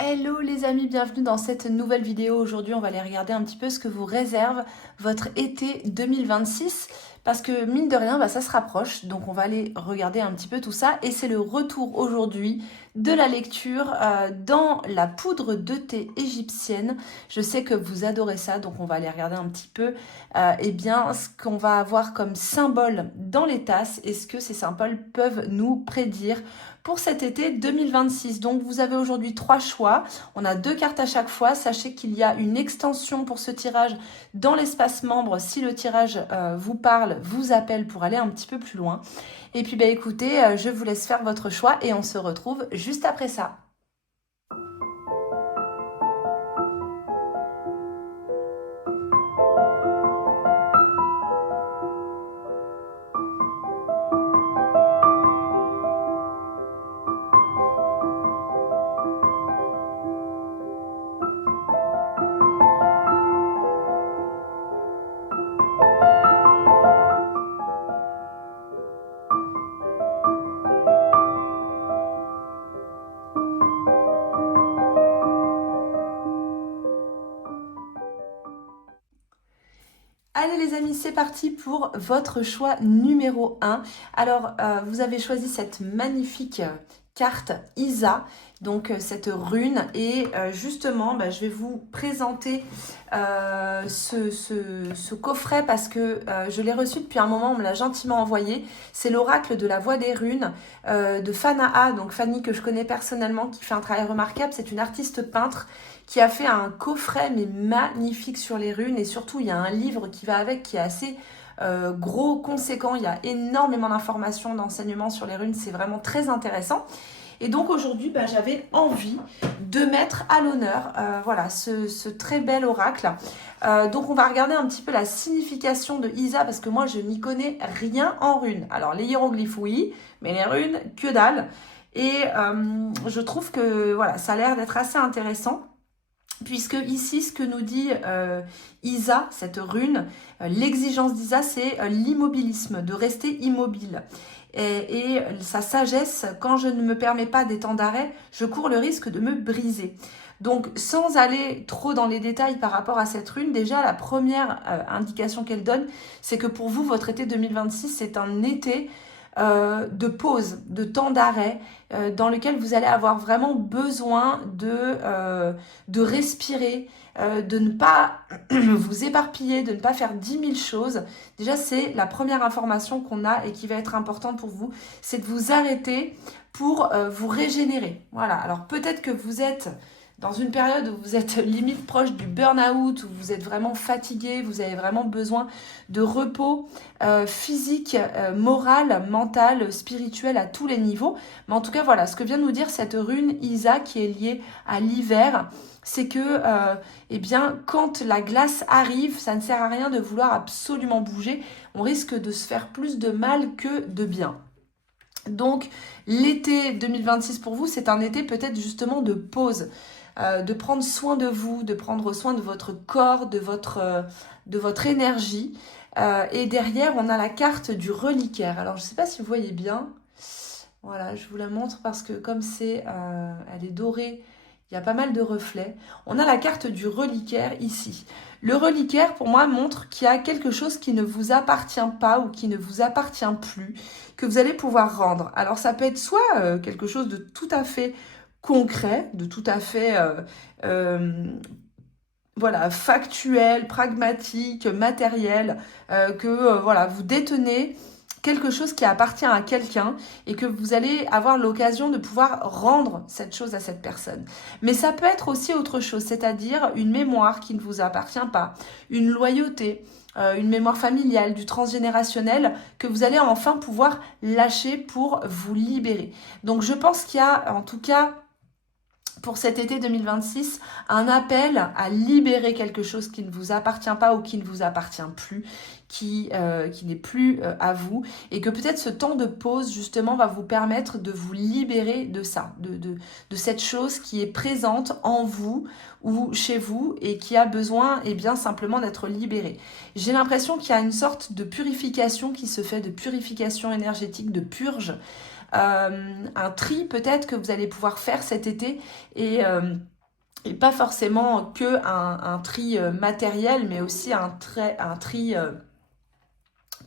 Hello les amis, bienvenue dans cette nouvelle vidéo. Aujourd'hui, on va aller regarder un petit peu ce que vous réserve votre été 2026 parce que mine de rien, ça se rapproche. Donc on va aller regarder un petit peu tout ça et c'est le retour aujourd'hui de la lecture dans la poudre de thé égyptienne. Je sais que vous adorez ça, donc on va aller regarder un petit peu ce qu'on va avoir comme symbole dans les tasses et ce que ces symboles peuvent nous prédire pour cet été 2026. Donc vous avez aujourd'hui 3 choix. On a 2 cartes à chaque fois. Sachez qu'il y a une extension pour ce tirage dans l'espace membre. Si le tirage vous parle, vous appelle pour aller un petit peu plus loin. Et puis écoutez, je vous laisse faire votre choix et on se retrouve juste après ça. Allez les amis, c'est parti pour votre choix numéro 1. Alors, vous avez choisi cette magnifique carte Isa, donc cette rune. Et justement, je vais vous présenter ce coffret parce que je l'ai reçu depuis un moment, on me l'a gentiment envoyé. C'est l'oracle de la voix des runes de Fanaa, donc Fanny que je connais personnellement, qui fait un travail remarquable. C'est une artiste peintre qui a fait un coffret mais magnifique sur les runes et surtout il y a un livre qui va avec qui est assez gros, conséquent. Il y a énormément d'informations, d'enseignements sur les runes, c'est vraiment très intéressant. Et donc aujourd'hui, j'avais envie de mettre à l'honneur ce très bel oracle. Donc on va regarder un petit peu la signification de Isa parce que moi je n'y connais rien en runes. Alors les hiéroglyphes oui, mais les runes que dalle. Et je trouve que ça a l'air d'être assez intéressant. Puisque ici, ce que nous dit Isa, cette rune, l'exigence d'Isa, c'est l'immobilisme, de rester immobile. Et sa sagesse, quand je ne me permets pas des temps d'arrêt, je cours le risque de me briser. Donc, sans aller trop dans les détails par rapport à cette rune, déjà, la première indication qu'elle donne, c'est que pour vous, votre été 2026, c'est un été de pause, de temps d'arrêt, dans lequel vous allez avoir vraiment besoin de respirer, de ne pas vous éparpiller, de ne pas faire 10 000 choses. Déjà, c'est la première information qu'on a et qui va être importante pour vous, c'est de vous arrêter pour vous régénérer. Voilà, alors peut-être que vous êtes dans une période où vous êtes limite proche du burn-out, où vous êtes vraiment fatigué, vous avez vraiment besoin de repos physique, moral, mental, spirituel à tous les niveaux. Mais en tout cas, voilà, ce que vient de nous dire cette rune Isa qui est liée à l'hiver, c'est que quand la glace arrive, ça ne sert à rien de vouloir absolument bouger. On risque de se faire plus de mal que de bien. Donc, l'été 2026 pour vous, c'est un été peut-être justement de pause. De prendre soin de vous, de prendre soin de votre corps, de votre énergie. Et derrière, on a la carte du reliquaire. Alors, je ne sais pas si vous voyez bien. Voilà, je vous la montre parce que comme elle est dorée, il y a pas mal de reflets. On a la carte du reliquaire ici. Le reliquaire, pour moi, montre qu'il y a quelque chose qui ne vous appartient pas ou qui ne vous appartient plus, que vous allez pouvoir rendre. Alors, ça peut être soit quelque chose de tout à fait concret, de tout à fait factuel, pragmatique, matériel, vous détenez quelque chose qui appartient à quelqu'un et que vous allez avoir l'occasion de pouvoir rendre cette chose à cette personne. Mais ça peut être aussi autre chose, c'est-à-dire une mémoire qui ne vous appartient pas, une loyauté, une mémoire familiale, du transgénérationnel que vous allez enfin pouvoir lâcher pour vous libérer. Donc je pense qu'il y a en tout cas pour cet été 2026, un appel à libérer quelque chose qui ne vous appartient pas ou qui ne vous appartient plus, qui n'est plus à vous, et que peut-être ce temps de pause justement va vous permettre de vous libérer de ça, de cette chose qui est présente en vous ou chez vous et qui a besoin simplement d'être libérée. J'ai l'impression qu'il y a une sorte de purification qui se fait, de purification énergétique, de purge, un tri peut-être que vous allez pouvoir faire cet été et pas forcément que un tri matériel, mais aussi un tri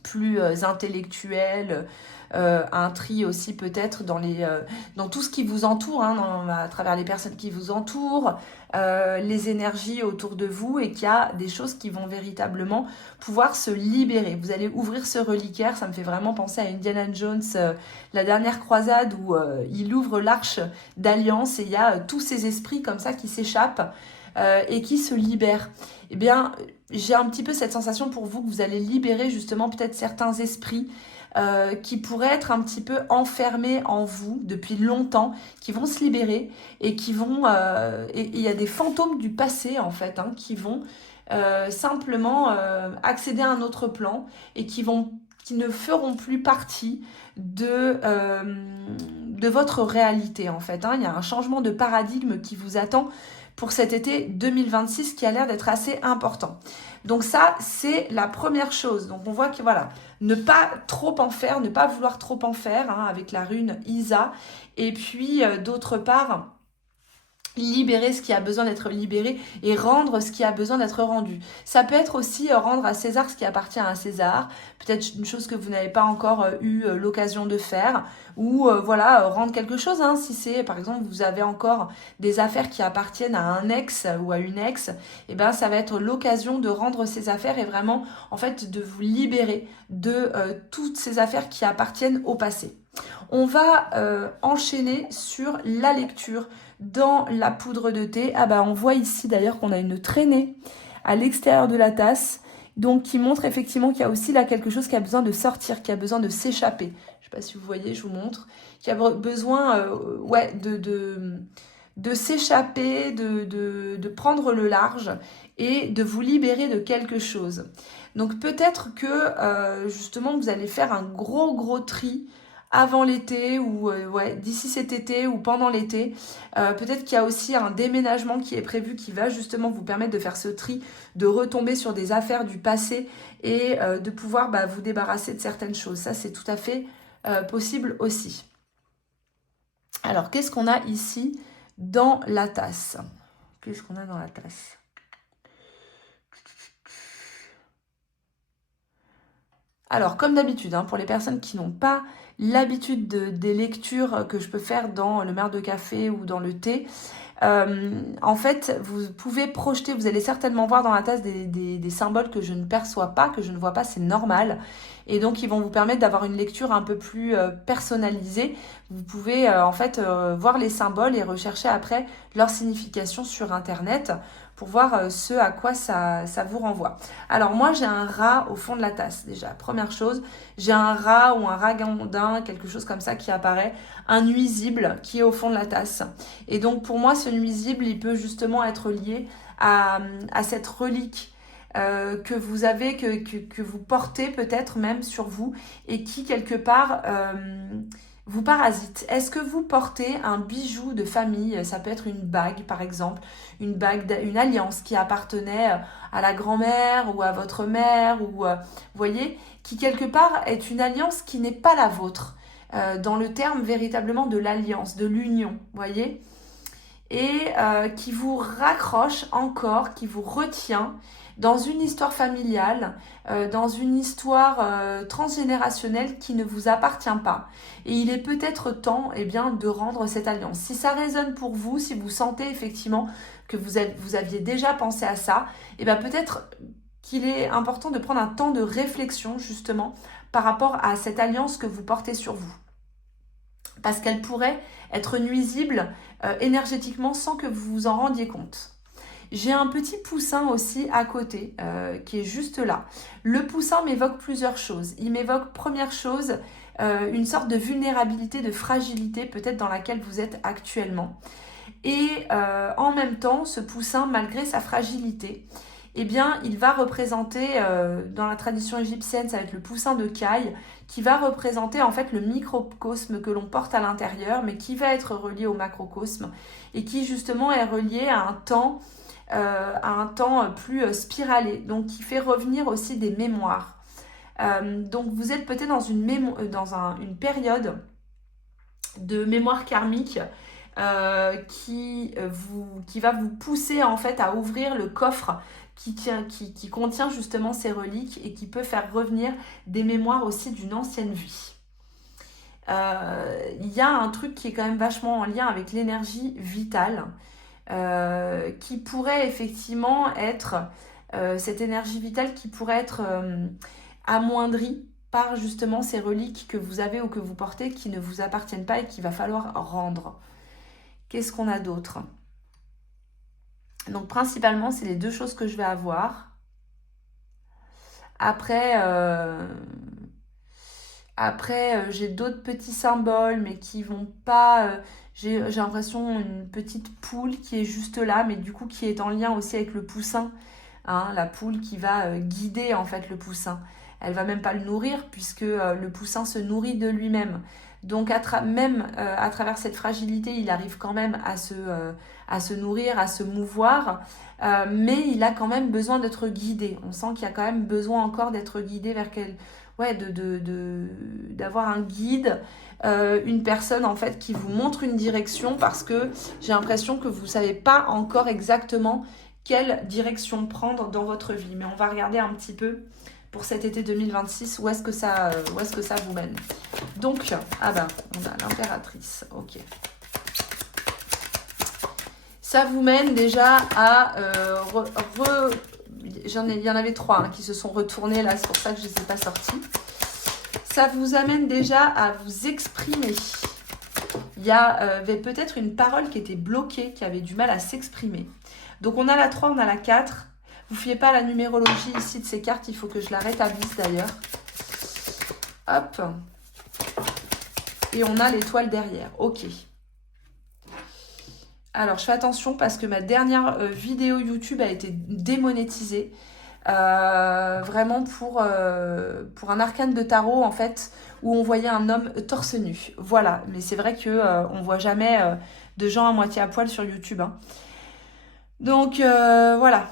plus intellectuel, un tri aussi peut-être dans tout ce qui vous entoure, hein, à travers les personnes qui vous entourent, les énergies autour de vous, et qu'il y a des choses qui vont véritablement pouvoir se libérer. Vous allez ouvrir ce reliquaire, ça me fait vraiment penser à Indiana Jones, la dernière croisade, où il ouvre l'arche d'alliance et il y a tous ces esprits comme ça qui s'échappent et qui se libèrent. Eh bien, j'ai un petit peu cette sensation pour vous que vous allez libérer justement peut-être certains esprits qui pourraient être un petit peu enfermés en vous depuis longtemps, qui vont se libérer et qui vont... et il y a des fantômes du passé en fait, hein, qui vont simplement accéder à un autre plan et qui ne feront plus partie de votre réalité en fait, hein. Il y a un changement de paradigme qui vous attend pour cet été 2026 qui a l'air d'être assez important. Donc ça, c'est la première chose. Donc on voit que voilà, ne pas trop en faire, ne pas vouloir trop en faire, hein, avec la rune Isa. Et puis d'autre part, libérer ce qui a besoin d'être libéré et rendre ce qui a besoin d'être rendu. Ça peut être aussi rendre à César ce qui appartient à César, peut-être une chose que vous n'avez pas encore eu l'occasion de faire, ou voilà, rendre quelque chose, hein, si c'est par exemple vous avez encore des affaires qui appartiennent à un ex ou à une ex, et ben ça va être l'occasion de rendre ces affaires et vraiment en fait de vous libérer de toutes ces affaires qui appartiennent au passé. On va enchaîner sur la lecture dans la poudre de thé. Ah bah on voit ici d'ailleurs qu'on a une traînée à l'extérieur de la tasse, donc qui montre effectivement qu'il y a aussi là quelque chose qui a besoin de sortir, qui a besoin de s'échapper. Je sais pas si vous voyez, je vous montre, qui a besoin ouais, de s'échapper, de prendre le large et de vous libérer de quelque chose. Donc peut-être que justement vous allez faire un gros tri avant l'été ou ouais, d'ici cet été ou pendant l'été. Peut-être qu'il y a aussi un déménagement qui est prévu qui va justement vous permettre de faire ce tri, de retomber sur des affaires du passé et de pouvoir vous débarrasser de certaines choses. Ça, c'est tout à fait possible aussi. Alors, qu'est-ce qu'on a ici dans la tasse? Qu'est-ce qu'on a dans la tasse? Alors, comme d'habitude, hein, pour les personnes qui n'ont pas l'habitude des lectures que je peux faire dans le merle de café ou dans le thé, en fait, vous pouvez projeter, vous allez certainement voir dans la tasse des symboles que je ne perçois pas, que je ne vois pas, c'est normal. Et donc, ils vont vous permettre d'avoir une lecture un peu plus personnalisée. Vous pouvez en fait voir les symboles et rechercher après leur signification sur Internet pour voir ce à quoi ça vous renvoie. Alors moi, j'ai un rat au fond de la tasse déjà. Première chose, j'ai un rat ou un ragondin, quelque chose comme ça qui apparaît, un nuisible qui est au fond de la tasse. Et donc pour moi, ce nuisible, il peut justement être lié à cette relique que vous avez, que vous portez peut-être même sur vous et qui quelque part vous parasite. Est-ce que vous portez un bijou de famille? Ça peut être une bague par exemple, une bague, une alliance qui appartenait à la grand-mère ou à votre mère, ou vous voyez, qui quelque part est une alliance qui n'est pas la vôtre, dans le terme véritablement de l'alliance, de l'union, voyez, et qui vous raccroche encore, qui vous retient dans une histoire familiale, dans une histoire transgénérationnelle qui ne vous appartient pas. Et il est peut-être temps de rendre cette alliance. Si ça résonne pour vous, si vous sentez effectivement que vous aviez déjà pensé à ça, peut-être qu'il est important de prendre un temps de réflexion justement par rapport à cette alliance que vous portez sur vous. Parce qu'elle pourrait être nuisible énergétiquement sans que vous vous en rendiez compte. J'ai un petit poussin aussi à côté qui est juste là. Le poussin m'évoque plusieurs choses. Il m'évoque, première chose, une sorte de vulnérabilité, de fragilité peut-être dans laquelle vous êtes actuellement. Et en même temps, ce poussin, malgré sa fragilité, il va représenter, dans la tradition égyptienne, ça va être le poussin de caille, qui va représenter en fait le microcosme que l'on porte à l'intérieur, mais qui va être relié au macrocosme, et qui justement est relié à un temps plus spiralé, donc qui fait revenir aussi des mémoires. Donc vous êtes peut-être dans une période de mémoire karmique qui va vous pousser en fait à ouvrir le coffre qui contient justement ces reliques et qui peut faire revenir des mémoires aussi d'une ancienne vie. Il y a un truc qui est quand même vachement en lien avec l'énergie vitale, qui pourrait effectivement être, cette énergie vitale qui pourrait être amoindrie par justement ces reliques que vous avez ou que vous portez qui ne vous appartiennent pas et qu'il va falloir rendre. Qu'est-ce qu'on a d'autre? Donc principalement, c'est les deux choses que je vais avoir. Après, j'ai d'autres petits symboles, mais qui vont pas... j'ai l'impression une petite poule qui est juste là, mais du coup qui est en lien aussi avec le poussin. Hein, la poule qui va guider en fait le poussin. Elle va même pas le nourrir puisque le poussin se nourrit de lui-même. Donc même à travers cette fragilité, il arrive quand même à se nourrir, à se mouvoir, mais il a quand même besoin d'être guidé. On sent qu'il y a quand même besoin encore d'être guidé vers d'avoir un guide, une personne en fait qui vous montre une direction, parce que j'ai l'impression que vous savez pas encore exactement quelle direction prendre dans votre vie. Mais on va regarder un petit peu pour cet été 2026 où est-ce que ça vous mène. Donc, on a l'impératrice. Ok. Ça vous mène déjà à... il y en avait 3 qui se sont retournés là, c'est pour ça que je ne les ai pas sortis. Ça vous amène déjà à vous exprimer. Il y avait peut-être une parole qui était bloquée, qui avait du mal à s'exprimer. Donc on a la 3, on a la 4. Vous ne fiez pas à la numérologie ici de ces cartes, il faut que je la rétablisse d'ailleurs. Hop. Et on a l'étoile derrière. Ok. Alors je fais attention parce que ma dernière vidéo YouTube a été démonétisée. Vraiment pour un arcane de tarot en fait, où on voyait un homme torse nu. Voilà, mais c'est vrai que on voit jamais de gens à moitié à poil sur YouTube. Hein. Donc voilà.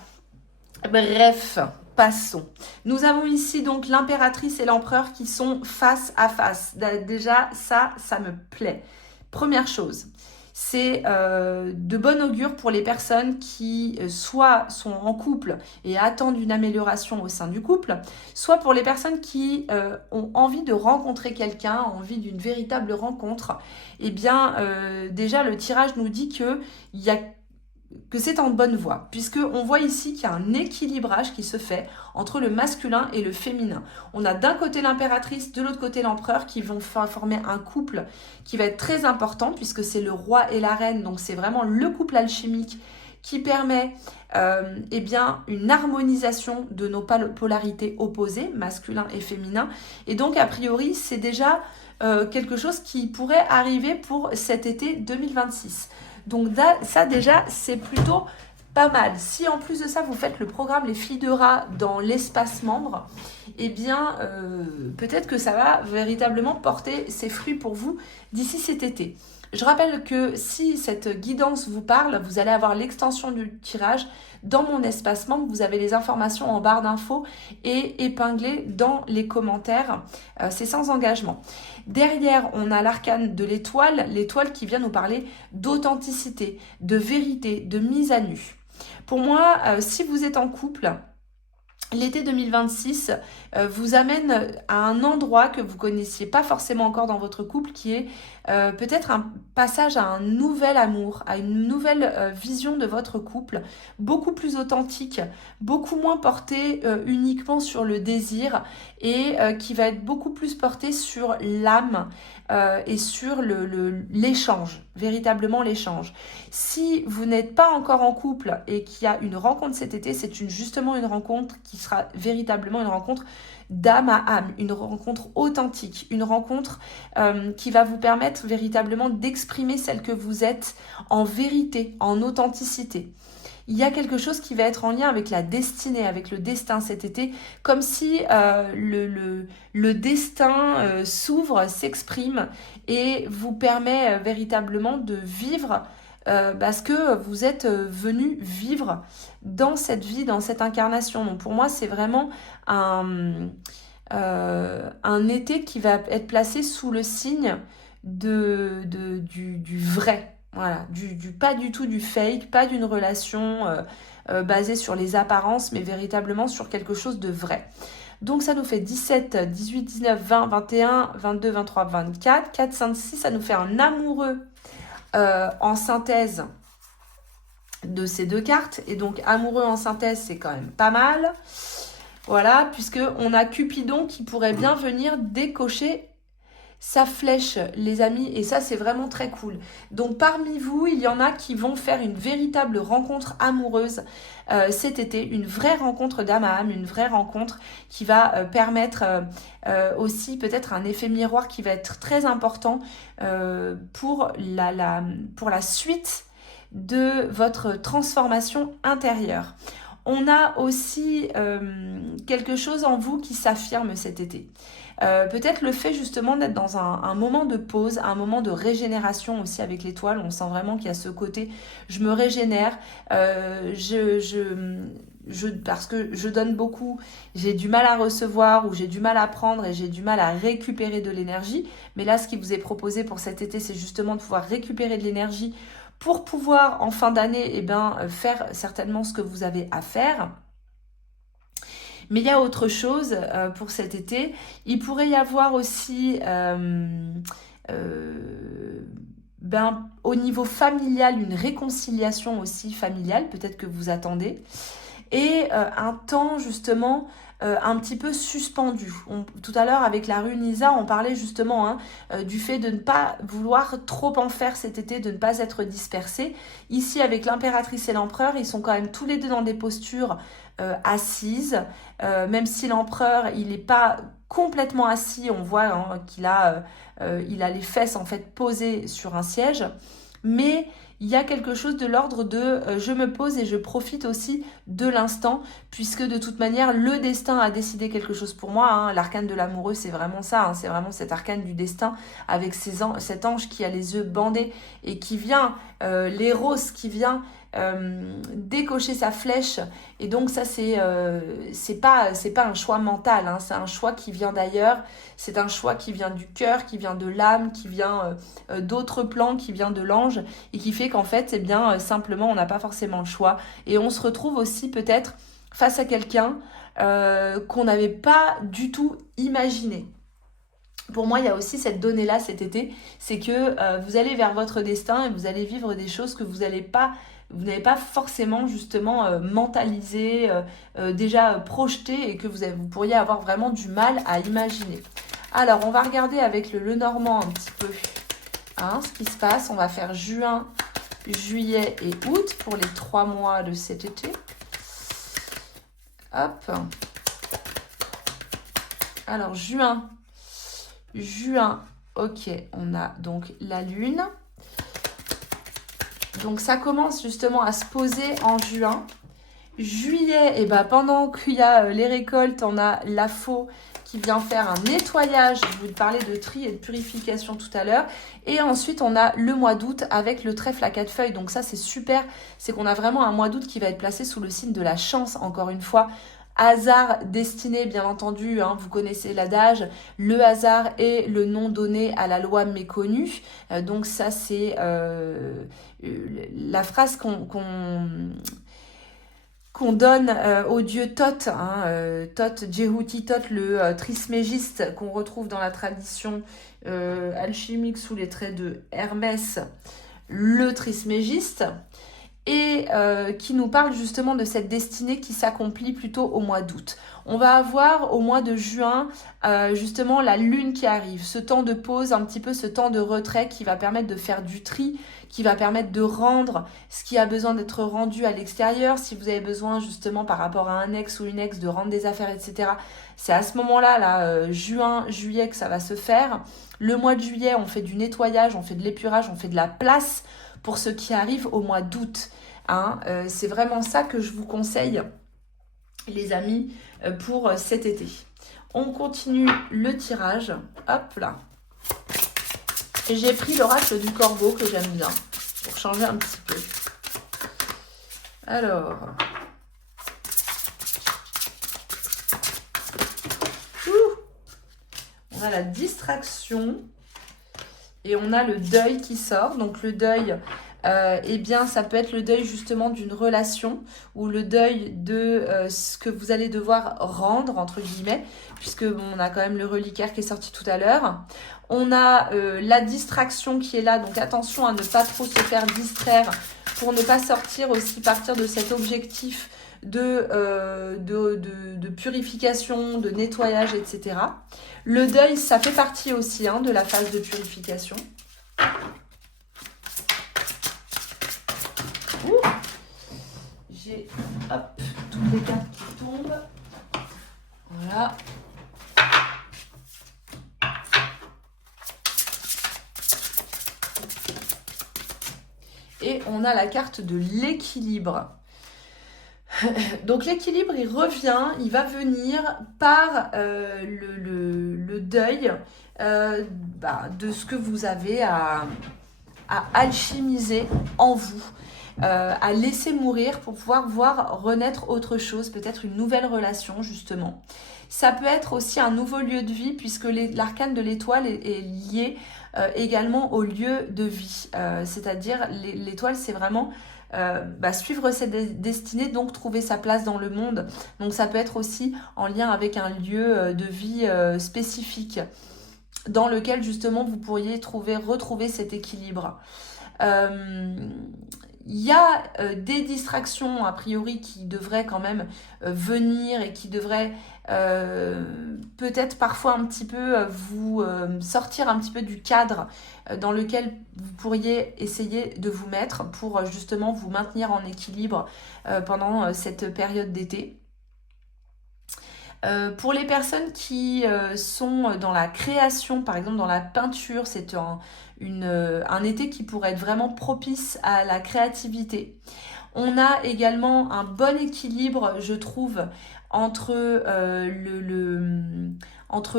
Bref, passons. Nous avons ici donc l'impératrice et l'empereur qui sont face à face. Déjà, ça me plaît. Première chose, c'est de bon augure pour les personnes qui soit sont en couple et attendent une amélioration au sein du couple, soit pour les personnes qui ont envie de rencontrer quelqu'un, ont envie d'une véritable rencontre. Eh bien, déjà, le tirage nous dit que c'est en bonne voie, puisqu'on voit ici qu'il y a un équilibrage qui se fait entre le masculin et le féminin. On a d'un côté l'impératrice, de l'autre côté l'empereur, qui vont former un couple qui va être très important, puisque c'est le roi et la reine, donc c'est vraiment le couple alchimique qui permet une harmonisation de nos polarités opposées, masculin et féminin. Et donc, a priori, c'est déjà quelque chose qui pourrait arriver pour cet été 2026. Donc ça déjà, c'est plutôt pas mal. Si en plus de ça, vous faites le programme Les Filles de Rat dans l'espace membre, eh bien, peut-être que ça va véritablement porter ses fruits pour vous d'ici cet été. Je rappelle que si cette guidance vous parle, vous allez avoir l'extension du tirage dans mon espace membre. Vous avez les informations en barre d'infos et épinglées dans les commentaires. C'est sans engagement. Derrière, on a l'arcane de l'étoile qui vient nous parler d'authenticité, de vérité, de mise à nu. Pour moi, si vous êtes en couple, l'été 2026 vous amène à un endroit que vous connaissiez pas forcément encore dans votre couple, qui est peut-être un passage à un nouvel amour, à une nouvelle vision de votre couple, beaucoup plus authentique, beaucoup moins porté uniquement sur le désir et qui va être beaucoup plus porté sur l'âme et sur l'échange, véritablement l'échange. Si vous n'êtes pas encore en couple et qu'il y a une rencontre cet été, c'est justement une rencontre qui sera véritablement une rencontre d'âme à âme, une rencontre authentique, une rencontre qui va vous permettre véritablement d'exprimer celle que vous êtes en vérité, en authenticité. Il y a quelque chose qui va être en lien avec la destinée, avec le destin cet été, comme si le destin s'ouvre, s'exprime et vous permet véritablement de vivre parce que vous êtes venu vivre dans cette vie, dans cette incarnation. Donc pour moi, c'est vraiment un été qui va être placé sous le signe du vrai. Voilà, pas du tout du fake, pas d'une relation basée sur les apparences, mais véritablement sur quelque chose de vrai. Donc ça nous fait 17, 18, 19, 20, 21, 22, 23, 24, 4, 5, 6, ça nous fait un amoureux en synthèse de ces deux cartes. Et donc amoureux en synthèse, c'est quand même pas mal. Voilà, puisqu'on a Cupidon qui pourrait bien venir décocher sa flèche, les amis, et ça c'est vraiment très cool. Donc parmi vous, il y en a qui vont faire une véritable rencontre amoureuse cet été, une vraie rencontre d'âme à âme, une vraie rencontre qui va permettre aussi peut-être un effet miroir qui va être très important pour la suite de votre transformation intérieure. On a aussi quelque chose en vous qui s'affirme cet été. Peut-être le fait justement d'être dans un moment de pause, un moment de régénération aussi avec l'étoile. On sent vraiment qu'il y a ce côté, je me régénère, parce que je donne beaucoup, j'ai du mal à recevoir ou j'ai du mal à prendre et j'ai du mal à récupérer de l'énergie. Mais là, ce qui vous est proposé pour cet été, c'est justement de pouvoir récupérer de l'énergie pour pouvoir en fin d'année faire certainement ce que vous avez à faire. Mais il y a autre chose pour cet été. Il pourrait y avoir aussi au niveau familial, une réconciliation aussi familiale, peut-être que vous attendez. Et un temps justement un petit peu suspendu. Tout à l'heure avec la rune Isa, on parlait justement du fait de ne pas vouloir trop en faire cet été, de ne pas être dispersé. Ici avec l'impératrice et l'empereur, ils sont quand même tous les deux dans des postures assises, même si l'empereur il n'est pas complètement assis, on voit qu'il a, il a les fesses en fait posées sur un siège, mais il y a quelque chose de l'ordre de je me pose et je profite aussi de l'instant, puisque de toute manière, le destin a décidé quelque chose pour moi. L'arcane de l'amoureux, c'est vraiment ça. C'est vraiment cet arcane du destin avec cet ange qui a les yeux bandés et qui vient, l'éros qui vient décocher sa flèche. Et donc ça, c'est pas un choix mental. C'est un choix qui vient d'ailleurs. C'est un choix qui vient du cœur, qui vient de l'âme, qui vient d'autres plans, qui vient de l'ange et qui fait qu'en fait, simplement, on n'a pas forcément le choix. Et on se retrouve aussi peut-être face à quelqu'un qu'on n'avait pas du tout imaginé. Pour moi, il y a aussi cette donnée-là cet été, c'est que vous allez vers votre destin et vous allez vivre des choses que vous n'avez pas forcément justement mentalisé, déjà projeté et que vous pourriez avoir vraiment du mal à imaginer. Alors, on va regarder avec le Lenormand un petit peu ce qui se passe. On va faire juin, juillet et août pour les 3 mois de cet été. Hop. Alors, juin, ok, on a donc la lune. Donc, ça commence justement à se poser en juin. Juillet, pendant qu'il y a les récoltes, on a la faux qui vient faire un nettoyage. Je vous parlais de tri et de purification tout à l'heure. Et ensuite, on a le mois d'août avec le trèfle à 4 feuilles. Donc ça, c'est super. C'est qu'on a vraiment un mois d'août qui va être placé sous le signe de la chance, encore une fois. Hasard destiné, bien entendu, vous connaissez l'adage, le hasard est le nom donné à la loi méconnue. Donc ça, c'est la phrase qu'on donne au dieu Thoth, Thoth, Jehuti Thoth, le trismégiste qu'on retrouve dans la tradition alchimique sous les traits de Hermès, le trismégiste, et qui nous parle justement de cette destinée qui s'accomplit plutôt au mois d'août. On va avoir au mois de juin justement la lune qui arrive, ce temps de pause, un petit peu ce temps de retrait qui va permettre de faire du tri, qui va permettre de rendre ce qui a besoin d'être rendu à l'extérieur. Si vous avez besoin justement par rapport à un ex ou une ex de rendre des affaires, etc. C'est à ce moment-là, juin, juillet, que ça va se faire. Le mois de juillet, on fait du nettoyage, on fait de l'épurage, on fait de la place pour ce qui arrive au mois d'août. C'est vraiment ça que je vous conseille, les amis, pour cet été. On continue le tirage. Hop là. Et j'ai pris l'oracle du corbeau que j'aime bien, pour changer un petit peu. Alors. On a la distraction. Et on a le deuil qui sort. Donc le deuil, eh bien, ça peut être le deuil justement d'une relation ou le deuil de ce que vous allez devoir rendre, entre guillemets, puisque bon, on a quand même le reliquaire qui est sorti tout à l'heure. On a la distraction qui est là, donc attention à ne pas trop se faire distraire pour ne pas sortir aussi, partir de cet objectif de purification, de nettoyage, etc. Le deuil, ça fait partie aussi de la phase de purification. Ouh, j'ai toutes les cartes qui tombent. Voilà. Et on a la carte de l'équilibre. Donc l'équilibre, il revient, il va venir par le deuil de ce que vous avez à alchimiser en vous, à laisser mourir pour pouvoir voir renaître autre chose, peut-être une nouvelle relation justement. Ça peut être aussi un nouveau lieu de vie puisque l'arcane de l'étoile est lié également au lieu de vie. C'est-à-dire l'étoile, c'est vraiment suivre cette destinée, donc trouver sa place dans le monde. Donc ça peut être aussi en lien avec un lieu de vie spécifique dans lequel justement vous pourriez retrouver cet équilibre. Il y a des distractions a priori qui devraient quand même venir et qui devraient peut-être parfois un petit peu vous sortir un petit peu du cadre dans lequel vous pourriez essayer de vous mettre pour justement vous maintenir en équilibre pendant cette période d'été. Pour les personnes qui sont dans la création, par exemple dans la peinture, c'est un été qui pourrait être vraiment propice à la créativité. On a également un bon équilibre, je trouve, entre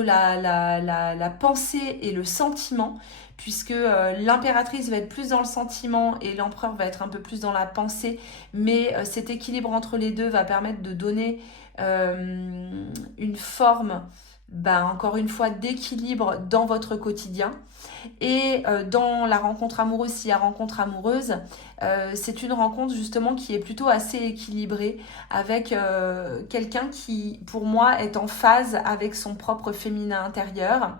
la pensée et le sentiment, puisque l'impératrice va être plus dans le sentiment et l'empereur va être un peu plus dans la pensée, mais cet équilibre entre les deux va permettre de donner une forme, encore une fois, d'équilibre dans votre quotidien. Et dans la rencontre amoureuse, s'il y a rencontre amoureuse, c'est une rencontre justement qui est plutôt assez équilibrée avec quelqu'un qui, pour moi, est en phase avec son propre féminin intérieur.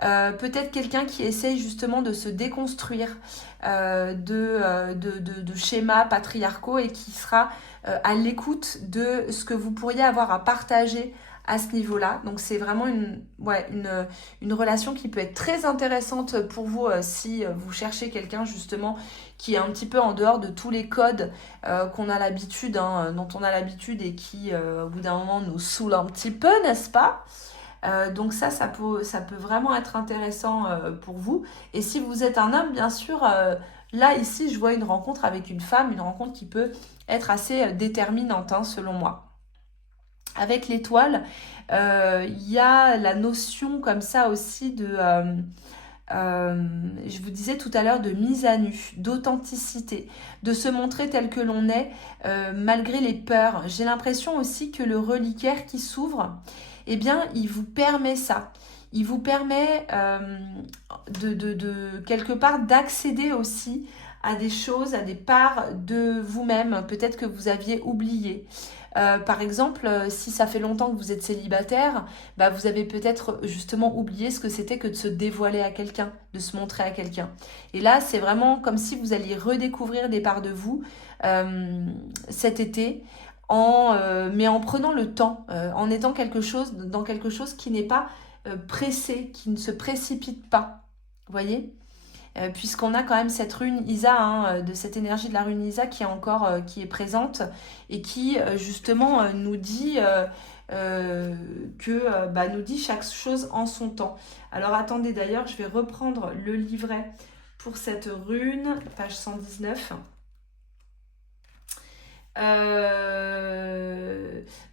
Peut-être quelqu'un qui essaye justement de se déconstruire de schémas patriarcaux et qui sera à l'écoute de ce que vous pourriez avoir à partager à ce niveau-là. Donc c'est vraiment une relation qui peut être très intéressante pour vous si vous cherchez quelqu'un justement qui est un petit peu en dehors de tous les codes qu'on a l'habitude, dont on a l'habitude et qui au bout d'un moment nous saoule un petit peu, n'est-ce pas ? Donc ça peut vraiment être intéressant pour vous. Et si vous êtes un homme, bien sûr, là, ici, je vois une rencontre avec une femme, une rencontre qui peut être assez déterminante, selon moi. Avec l'étoile, il y a la notion comme ça aussi de... je vous disais tout à l'heure de mise à nu, d'authenticité, de se montrer tel que l'on est malgré les peurs. J'ai l'impression aussi que le reliquaire qui s'ouvre, eh bien, il vous permet ça. Il vous permet de quelque part d'accéder aussi à des choses, à des parts de vous-même, peut-être que vous aviez oublié. Par exemple, si ça fait longtemps que vous êtes célibataire, vous avez peut-être justement oublié ce que c'était que de se dévoiler à quelqu'un, de se montrer à quelqu'un. Et là, c'est vraiment comme si vous alliez redécouvrir des parts de vous cet été, mais en prenant le temps, en étant dans quelque chose qui n'est pas pressé, qui ne se précipite pas. Vous voyez ? Puisqu'on a quand même cette rune Isa, de cette énergie de la rune Isa qui est encore qui est présente et qui justement nous dit nous dit chaque chose en son temps. Alors attendez, d'ailleurs, je vais reprendre le livret pour cette rune, page 119.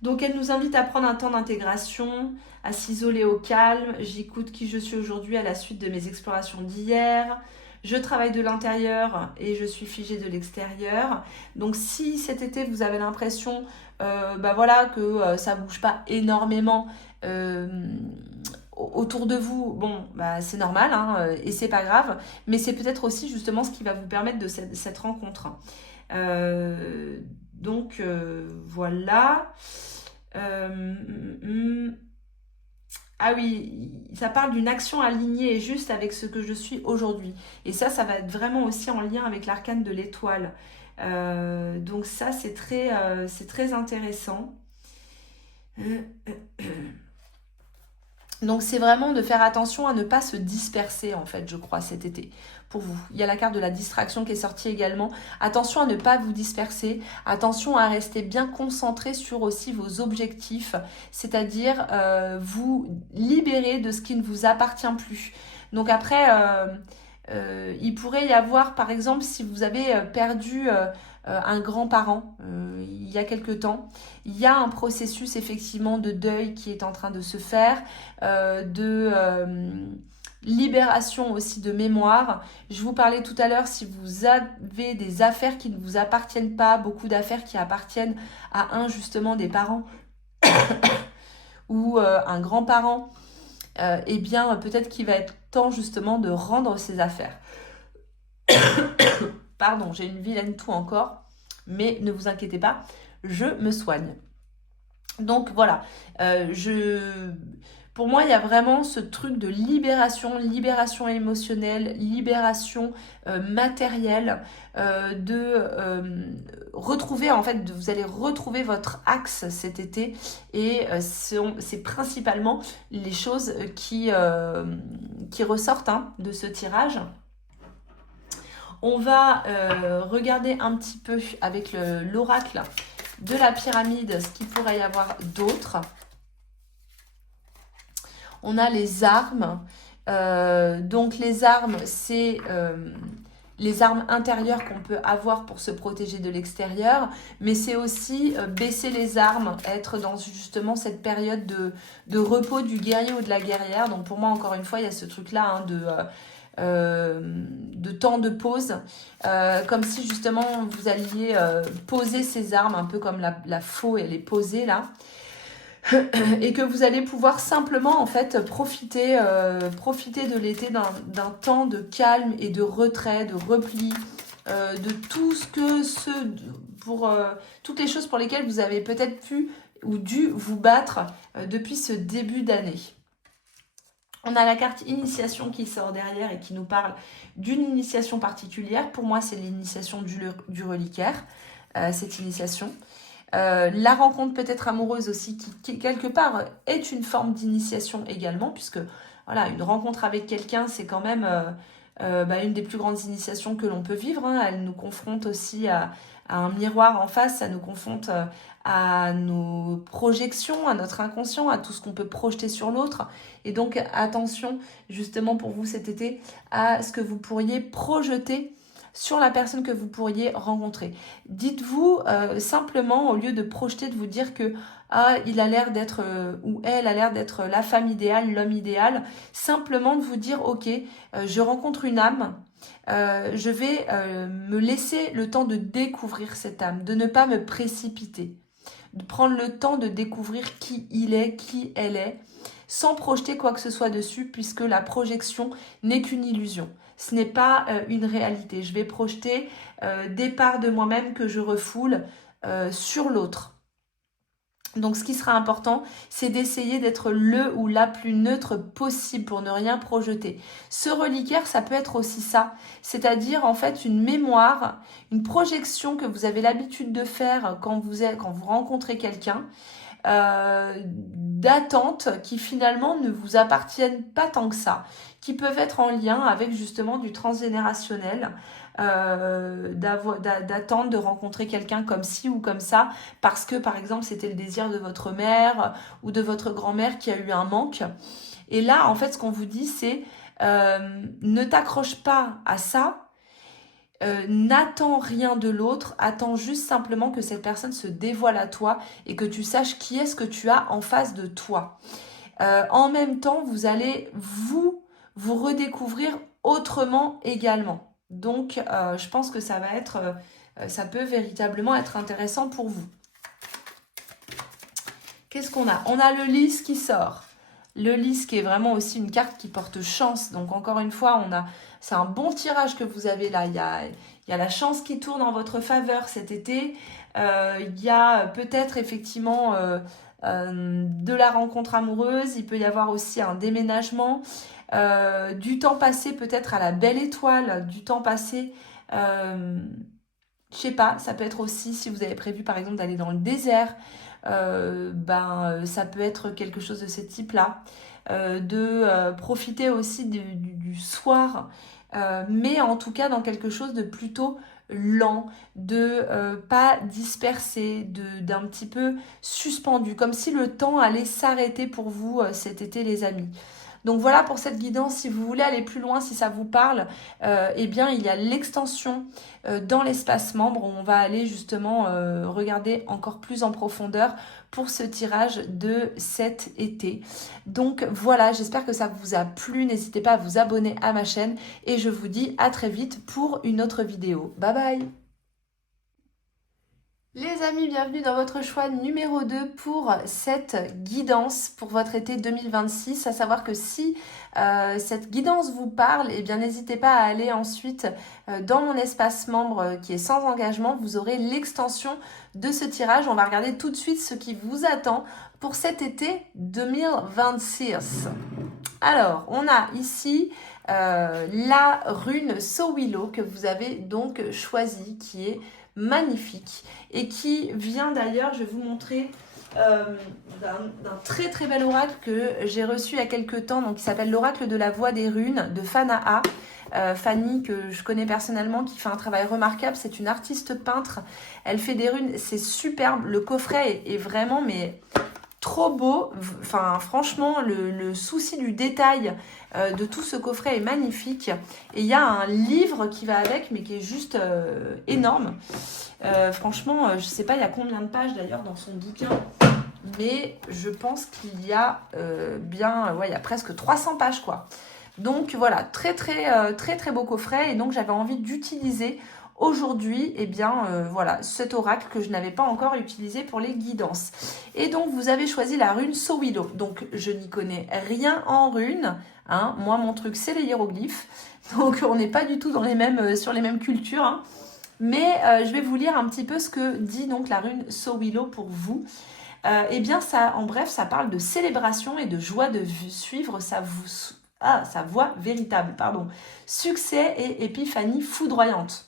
Donc elle nous invite à prendre un temps d'intégration, à s'isoler au calme. J'écoute qui je suis aujourd'hui à la suite de mes explorations d'hier. Je travaille de l'intérieur et je suis figée de l'extérieur. Donc si cet été vous avez l'impression que ça bouge pas énormément autour de vous, bon, bah, c'est normal, hein, et c'est pas grave, mais c'est peut-être aussi justement ce qui va vous permettre de cette rencontre. Donc, voilà. Ah oui, ça parle d'une action alignée et juste avec ce que je suis aujourd'hui. Et ça va être vraiment aussi en lien avec l'arcane de l'étoile. Donc ça, c'est très intéressant. Donc c'est vraiment de faire attention à ne pas se disperser en fait, je crois, cet été, pour vous. Il y a la carte de la distraction qui est sortie également. Attention à ne pas vous disperser, attention à rester bien concentré sur aussi vos objectifs, c'est-à-dire vous libérer de ce qui ne vous appartient plus. Donc après, il pourrait y avoir, par exemple, si vous avez perdu un grand-parent il y a quelque temps, il y a un processus effectivement de deuil qui est en train de se faire, de libération aussi de mémoire. Je vous parlais tout à l'heure, si vous avez des affaires qui ne vous appartiennent pas, beaucoup d'affaires qui appartiennent à un justement des parents ou un grand-parent, eh bien peut-être qu'il va être temps justement de rendre ces affaires. Pardon, j'ai une vilaine toux encore, mais ne vous inquiétez pas, je me soigne. Donc voilà, pour moi, il y a vraiment ce truc de libération émotionnelle, libération matérielle, retrouver, en fait, vous allez retrouver votre axe cet été et c'est principalement les choses qui ressortent de ce tirage. On va regarder un petit peu avec l'oracle de la pyramide ce qu'il pourrait y avoir d'autre. On a les armes. Donc les armes, c'est les armes intérieures qu'on peut avoir pour se protéger de l'extérieur. Mais c'est aussi baisser les armes, être dans justement cette période de repos du guerrier ou de la guerrière. Donc pour moi, encore une fois, il y a ce truc-là de temps de pause, comme si justement vous alliez poser ces armes, un peu comme la faux elle est posée là, et que vous allez pouvoir simplement en fait profiter de l'été d'un temps de calme et de retrait, de repli, de tout ce que pour toutes les choses pour lesquelles vous avez peut-être pu ou dû vous battre depuis ce début d'année. On a la carte initiation qui sort derrière et qui nous parle d'une initiation particulière. Pour moi, c'est l'initiation du reliquaire, cette initiation. La rencontre peut-être amoureuse aussi, qui quelque part est une forme d'initiation également, puisque voilà, une rencontre avec quelqu'un, c'est quand même une des plus grandes initiations que l'on peut vivre. Elle nous confronte aussi à un miroir en face, ça nous confronte à nos projections, à notre inconscient, à tout ce qu'on peut projeter sur l'autre. Et donc attention justement pour vous cet été à ce que vous pourriez projeter sur la personne que vous pourriez rencontrer. Dites-vous simplement, au lieu de projeter, de vous dire que il a l'air d'être, ou elle a l'air d'être la femme idéale, l'homme idéal, simplement de vous dire, ok, je rencontre une âme, je vais me laisser le temps de découvrir cette âme, de ne pas me précipiter, de prendre le temps de découvrir qui il est, qui elle est, sans projeter quoi que ce soit dessus, puisque la projection n'est qu'une illusion. Ce n'est pas une réalité. Je vais projeter des parts de moi-même que je refoule sur l'autre. Donc ce qui sera important, c'est d'essayer d'être le ou la plus neutre possible pour ne rien projeter. Ce reliquaire, ça peut être aussi ça, c'est-à-dire en fait une mémoire, une projection que vous avez l'habitude de faire quand vous rencontrez quelqu'un, d'attentes qui finalement ne vous appartiennent pas tant que ça, qui peuvent être en lien avec justement du transgénérationnel, d'attendre de rencontrer quelqu'un comme ci ou comme ça, parce que par exemple c'était le désir de votre mère ou de votre grand-mère qui a eu un manque. Et là en fait ce qu'on vous dit c'est ne t'accroche pas à ça, n'attends rien de l'autre, attends juste simplement que cette personne se dévoile à toi et que tu saches qui est-ce que tu as en face de toi. En même temps, vous allez vous redécouvrir autrement également. Donc, je pense que ça peut véritablement être intéressant pour vous. Qu'est-ce qu'on a? On a le lys qui sort. Le lys qui est vraiment aussi une carte qui porte chance. Donc encore une fois, c'est un bon tirage que vous avez là. Il y a la chance qui tourne en votre faveur cet été. Il y a peut-être effectivement de la rencontre amoureuse. Il peut y avoir aussi un déménagement. Du temps passé peut-être à la belle étoile. Du temps passé... je sais pas, ça peut être aussi si vous avez prévu par exemple d'aller dans le désert, ça peut être quelque chose de ce type-là. Profiter aussi du soir, mais en tout cas dans quelque chose de plutôt lent, de pas dispersé, d'un petit peu suspendu, comme si le temps allait s'arrêter pour vous cet été les amis. Donc voilà pour cette guidance. Si vous voulez aller plus loin, si ça vous parle, eh bien il y a l'extension dans l'espace membre où on va aller justement regarder encore plus en profondeur pour ce tirage de cet été. Donc voilà, j'espère que ça vous a plu. N'hésitez pas à vous abonner à ma chaîne et je vous dis à très vite pour une autre vidéo. Bye bye! Les amis, bienvenue dans votre choix numéro 2 pour cette guidance pour votre été 2026. À savoir que si cette guidance vous parle, eh bien n'hésitez pas à aller ensuite dans mon espace membre qui est sans engagement. Vous aurez l'extension de ce tirage. On va regarder tout de suite ce qui vous attend pour cet été 2026. Alors, on a ici la rune Sowilo que vous avez donc choisie, qui est magnifique et qui vient d'ailleurs, je vais vous montrer d'un très très bel oracle que j'ai reçu il y a quelques temps, donc qui s'appelle l'oracle de la voix des runes de Fanaa. Fanny, que je connais personnellement, qui fait un travail remarquable. C'est une artiste peintre, elle fait des runes, c'est superbe, le coffret est vraiment mais trop beau. Enfin franchement le souci du détail de tout ce coffret est magnifique, et il y a un livre qui va avec mais qui est juste énorme. Franchement je sais pas il y a combien de pages d'ailleurs dans son bouquin, mais je pense qu'il y a il y a presque 300 pages quoi. Donc voilà, très très beau coffret, et donc j'avais envie d'utiliser aujourd'hui, voilà, cet oracle que je n'avais pas encore utilisé pour les guidances. Et donc, vous avez choisi la rune Sowilo. Donc, je n'y connais rien en rune. Hein. Moi, mon truc, c'est les hiéroglyphes. Donc, on n'est pas du tout sur les mêmes cultures. Hein. Mais je vais vous lire un petit peu ce que dit donc la rune Sowilo pour vous. En bref, ça parle de célébration et de joie de suivre sa voie véritable. Succès et épiphanie foudroyante.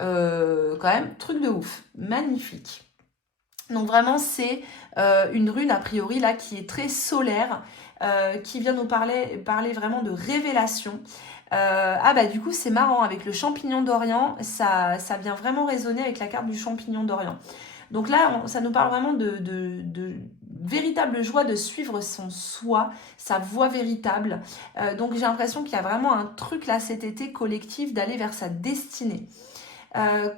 Quand même, truc de ouf, magnifique. Donc vraiment, c'est une rune a priori là qui est très solaire, qui vient nous parler vraiment de révélation. Du coup, c'est marrant, avec le champignon d'Orient, ça vient vraiment résonner avec la carte du champignon d'Orient. Donc là, ça nous parle vraiment de véritable joie de suivre son soi, sa voie véritable. Donc j'ai l'impression qu'il y a vraiment un truc là cet été collectif d'aller vers sa destinée.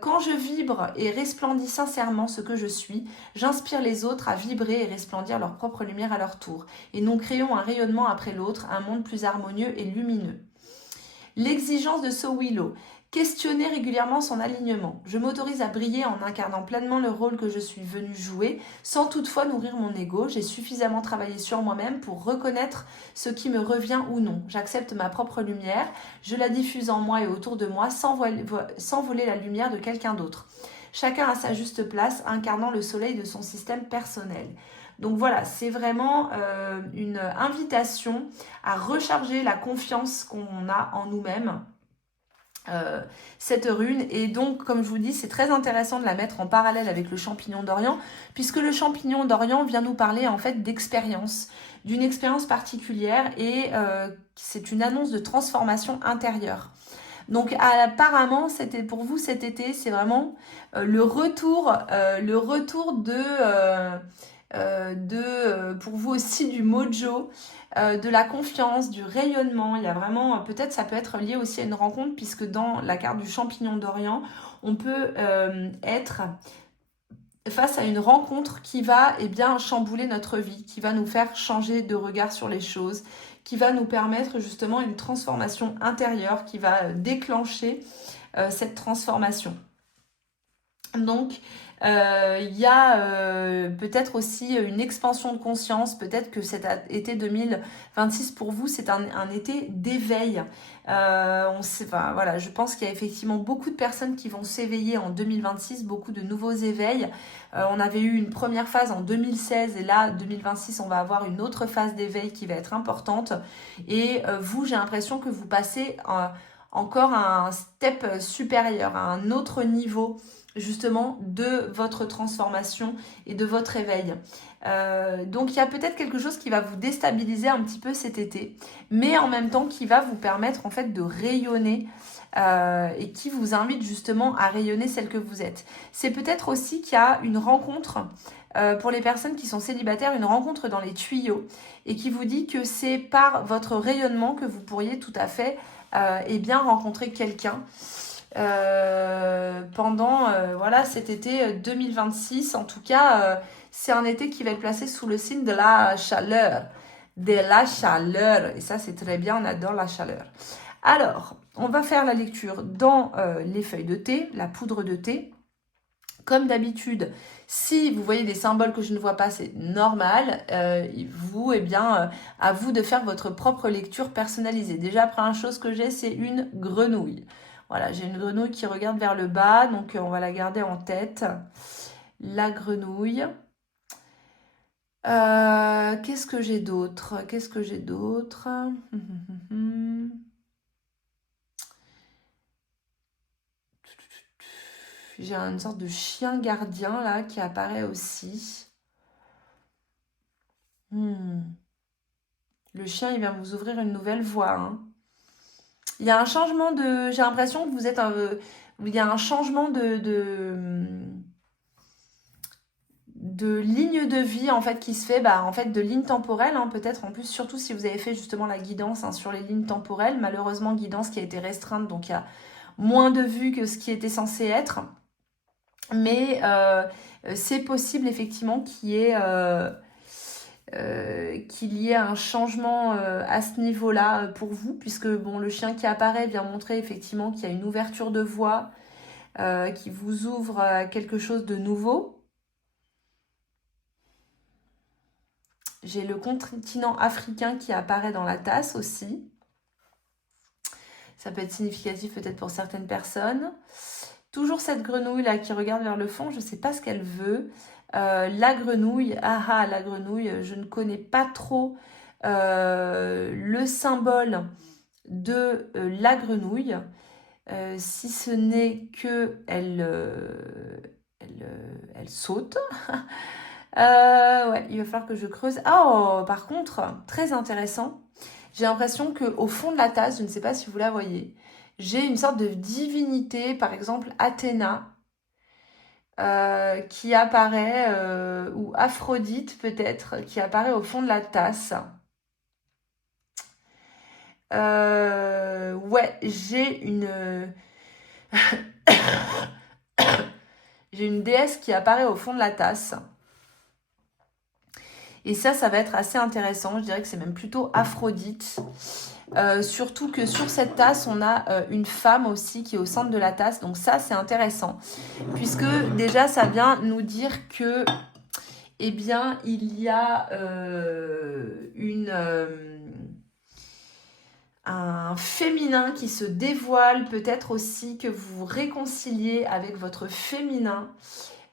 Quand je vibre et resplendis sincèrement ce que je suis, j'inspire les autres à vibrer et resplendir leur propre lumière à leur tour. Et nous créons un rayonnement après l'autre, un monde plus harmonieux et lumineux. L'exigence de Sowilo. Questionner régulièrement son alignement. Je m'autorise à briller en incarnant pleinement le rôle que je suis venue jouer, sans toutefois nourrir mon ego. J'ai suffisamment travaillé sur moi-même pour reconnaître ce qui me revient ou non. J'accepte ma propre lumière, je la diffuse en moi et autour de moi sans voler la lumière de quelqu'un d'autre. Chacun a sa juste place, incarnant le soleil de son système personnel. Donc voilà, c'est vraiment une invitation à recharger la confiance qu'on a en nous-mêmes. Cette rune, et donc comme je vous dis, c'est très intéressant de la mettre en parallèle avec le champignon d'Orient, puisque le champignon d'Orient vient nous parler en fait d'expérience, d'une expérience particulière, et c'est une annonce de transformation intérieure. Donc apparemment, c'était pour vous cet été, c'est vraiment le retour pour vous aussi du mojo, de la confiance, du rayonnement. Il y a vraiment, peut-être ça peut être lié aussi à une rencontre, puisque dans la carte du champignon d'Orient, on peut être face à une rencontre qui va chambouler notre vie, qui va nous faire changer de regard sur les choses, qui va nous permettre justement une transformation intérieure, qui va déclencher cette transformation. Donc, il y a peut-être aussi une expansion de conscience. Peut-être que cet été 2026 pour vous, c'est un été d'éveil. Enfin, voilà, je pense qu'il y a effectivement beaucoup de personnes qui vont s'éveiller en 2026, beaucoup de nouveaux éveils. On avait eu une première phase en 2016 et là, 2026, on va avoir une autre phase d'éveil qui va être importante. Et vous, j'ai l'impression que vous passez encore à un step supérieur, à un autre niveau justement de votre transformation et de votre éveil. Donc il y a peut-être quelque chose qui va vous déstabiliser un petit peu cet été, mais en même temps qui va vous permettre en fait de rayonner et qui vous invite justement à rayonner celle que vous êtes. C'est peut-être aussi qu'il y a une rencontre pour les personnes qui sont célibataires, une rencontre dans les tuyaux et qui vous dit que c'est par votre rayonnement que vous pourriez tout à fait eh bien rencontrer quelqu'un pendant voilà, cet été 2026. En tout cas, c'est un été qui va être placé sous le signe de la chaleur. De la chaleur. Et ça, c'est très bien, on adore la chaleur. Alors, on va faire la lecture dans les feuilles de thé, la poudre de thé. Comme d'habitude, si vous voyez des symboles que je ne vois pas, c'est normal. Vous, eh bien, à vous de faire votre propre lecture personnalisée. Déjà, première chose que j'ai, c'est une grenouille. Voilà, j'ai une grenouille qui regarde vers le bas, donc on va la garder en tête. La grenouille. Qu'est-ce que j'ai d'autre? Qu'est-ce que j'ai d'autre? J'ai une sorte de chien gardien là qui apparaît aussi. Le chien, il vient vous ouvrir une nouvelle voie. Hein. Il y a un changement de... J'ai l'impression que vous êtes... il y a un changement de ligne de vie en fait qui se fait en fait de ligne temporelle hein, peut-être en plus surtout si vous avez fait justement la guidance hein, sur les lignes temporelles, malheureusement guidance qui a été restreinte donc il y a moins de vues que ce qui était censé être, mais c'est possible effectivement qu'il y ait un changement à ce niveau-là pour vous, puisque bon, le chien qui apparaît vient montrer effectivement qu'il y a une ouverture de voie qui vous ouvre à quelque chose de nouveau. J'ai le continent africain qui apparaît dans la tasse aussi. Ça peut être significatif peut-être pour certaines personnes. Toujours cette grenouille là qui regarde vers le fond, je ne sais pas ce qu'elle veut. La grenouille, la grenouille, je ne connais pas trop le symbole de la grenouille, si ce n'est que elle saute. Ouais, il va falloir que je creuse. Oh, par contre, très intéressant. J'ai l'impression qu'au fond de la tasse, je ne sais pas si vous la voyez, j'ai une sorte de divinité, par exemple Athéna, qui apparaît, ou Aphrodite peut-être, qui apparaît au fond de la tasse. Ouais, j'ai une déesse qui apparaît au fond de la tasse. Et ça va être assez intéressant. Je dirais que c'est même plutôt Aphrodite. Surtout que sur cette tasse, on a une femme aussi qui est au centre de la tasse. Donc ça, c'est intéressant. Puisque déjà, ça vient nous dire que, eh bien, il y a un féminin qui se dévoile. Peut-être aussi que vous vous réconciliez avec votre féminin.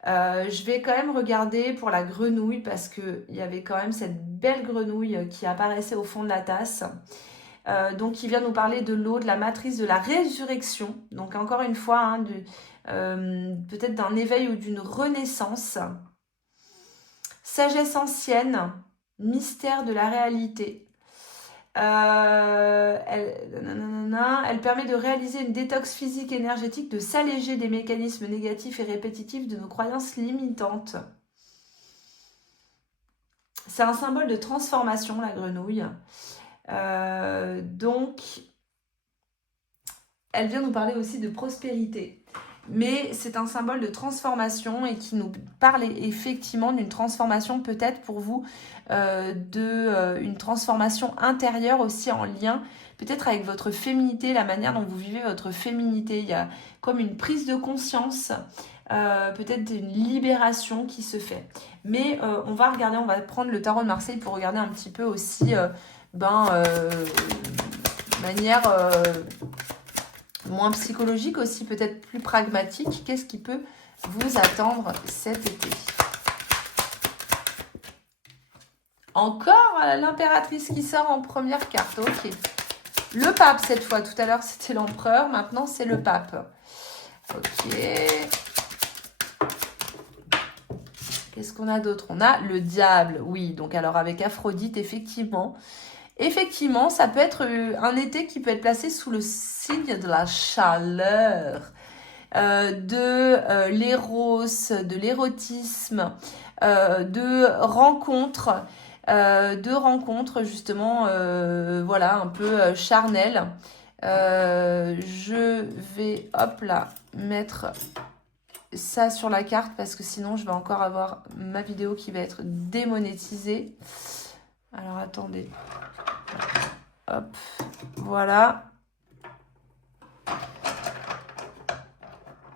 Je vais quand même regarder pour la grenouille parce qu'il y avait quand même cette belle grenouille qui apparaissait au fond de la tasse. Donc il vient nous parler de l'eau, de la matrice, de la résurrection. Donc encore une fois, hein, peut-être d'un éveil ou d'une renaissance. Sagesse ancienne, mystère de la réalité. Elle permet de réaliser une détox physique et énergétique, de s'alléger des mécanismes négatifs et répétitifs de nos croyances limitantes. C'est un symbole de transformation, la grenouille. Donc, elle vient nous parler aussi de prospérité. Mais c'est un symbole de transformation et qui nous parle effectivement d'une transformation peut-être pour vous, une transformation intérieure aussi en lien peut-être avec votre féminité, la manière dont vous vivez votre féminité. Il y a comme une prise de conscience peut-être une libération qui se fait. Mais on va regarder, on va prendre le tarot de Marseille pour regarder un petit peu aussi, manière moins psychologique aussi, peut-être plus pragmatique. Qu'est-ce qui peut vous attendre cet été? Encore l'impératrice qui sort en première carte, ok. Le pape cette fois, tout à l'heure c'était l'empereur, maintenant c'est le pape. Ok. Qu'est-ce qu'on a d'autre? On a le diable, oui. Donc alors avec Aphrodite, effectivement, ça peut être un été qui peut être placé sous le signe de la chaleur, de l'éros, de l'érotisme, de rencontres. Justement, voilà, un peu charnelles. Je vais, hop là, mettre ça sur la carte parce que sinon je vais encore avoir ma vidéo qui va être démonétisée. Alors attendez. Hop, voilà.